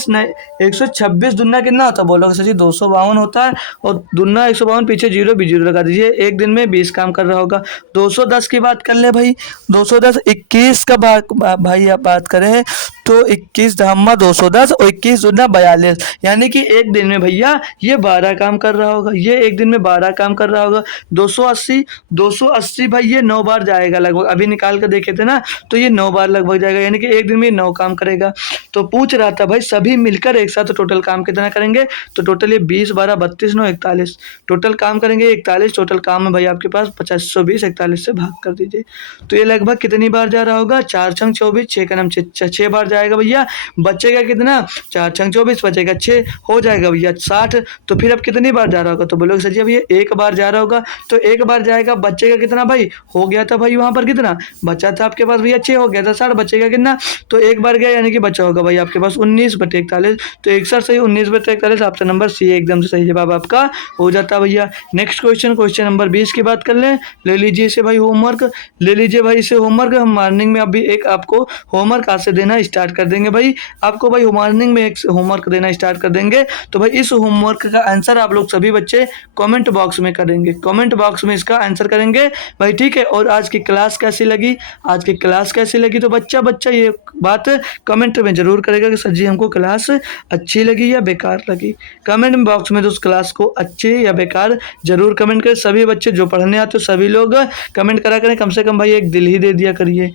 नहीं, 126 दुना कितना होता है? बोलोगे सर जी 252 होता है, और दुना 152 पीछे जीरो भी जीरो लगा दीजिए। एक दिन में 20 काम कर रहा होगा। 210 की बात कर ले भाई, 210 21 का भाई आप बात करें तो 21 धम्मा 210 और 21 दुना 42, यानी कि एक दिन में भैया ये 12 काम कर रहा होगा, ये एक दिन में 12 काम कर रहा होगा। 280 भाई ये 9 बार जाएगा लगभग, अभी निकाल कर देखे थे ना, तो ये 9 बार लगभग जाएगा, यानी कि एक दिन में 9 काम करेगा। तो पूछ रहा था भाई सभी मिलकर एक साथ टोटल काम कितना करेंगे, तो टोटल ये 20 12 32 9 41 टोटल काम करेंगे 41। टोटल काम है भाई आपके पास 520, 41 से भाग कर दीजिए। तो ये लगभग कितनी बार जा रहा होगा? 4 छंग 24, 6 का नाम 6 बार जाएगा भैया। बचेगा कितना? 4 छंग 24 बचेगा 6, हो जाएगा भैया 60। तो फिर अब कितनी बार जा रहा होगा? तो बोलोगे सर जी अब ये एक बार जा रहा होगा, तो एक बार जाएगा, बचेगा कितना भाई? हो गया था भाई वहाँ पर कितना बचा था आपके पास भैया? 6 हो गया था, 60 बचेगा कितना? तो एक बार गया यानी कि बचा होगा भाई आपके पास 19/41। तो 61 सही, 19/41 आपका नंबर सी एकदम से सही जवाब आपका हो जाता भैया। नेक्स्ट क्वेश्चन नंबर 20 की बात कर ले लीजिए इसे भाई होमवर्क, ले लीजिए भाई इसे होमवर्क। हम मॉर्निंग में अभी एक आपको होमवर्क आज से देना स्टार्ट कर देंगे भाई। आपको भाई मॉर्निंग में एक होमवर्क देना स्टार्ट कर देंगे। तो भाई इस होमवर्क का आंसर आप लोग सभी बच्चे कमेंट बॉक्स में करेंगे, कमेंट बॉक्स में इसका आंसर करेंगे भाई, ठीक है। और आज की क्लास कैसी लगी, आज की क्लास कैसी लगी, तो बच्चा ये बात कमेंट में जरूर करेगा कि सर जी हमको क्लास अच्छी लगी या बेकार लगी। कमेंट बॉक्स में तो उस क्लास को अच्छी या बेकार जरूर कमेंट करें। सभी बच्चे जो पढ़ने आते हो सभी लोग कमेंट करा करें, कम से कम भाई एक दिल ही दे दिया करिए।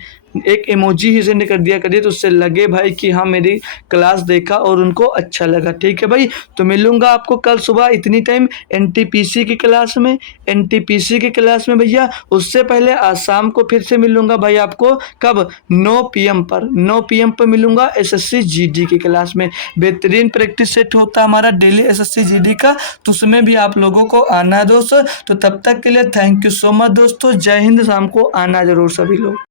एक इमोजी ही सेंड कर दिया करिए, तो उससे लगे भाई कि हाँ मेरी क्लास देखा और उनको अच्छा लगा। ठीक है भाई, तो मिलूंगा आपको कल सुबह इतनी टाइम एनटीपीसी की क्लास में। एनटीपीसी की क्लास में भैया, उससे पहले आज शाम को फिर से मिलूंगा भाई आपको, कब? 9 PM पर, 9 PM पर मिलूंगा एसएससी जीडी की क्लास में। बेहतरीन प्रैक्टिस सेट होता है हमारा डेली एसएससी जीडी का, तो उसमें भी आप लोगों को आना है दोस्तों। तो तब तक के लिए थैंक यू सो मच दोस्तों, जय हिंद। शाम को आना जरूर सभी लोग।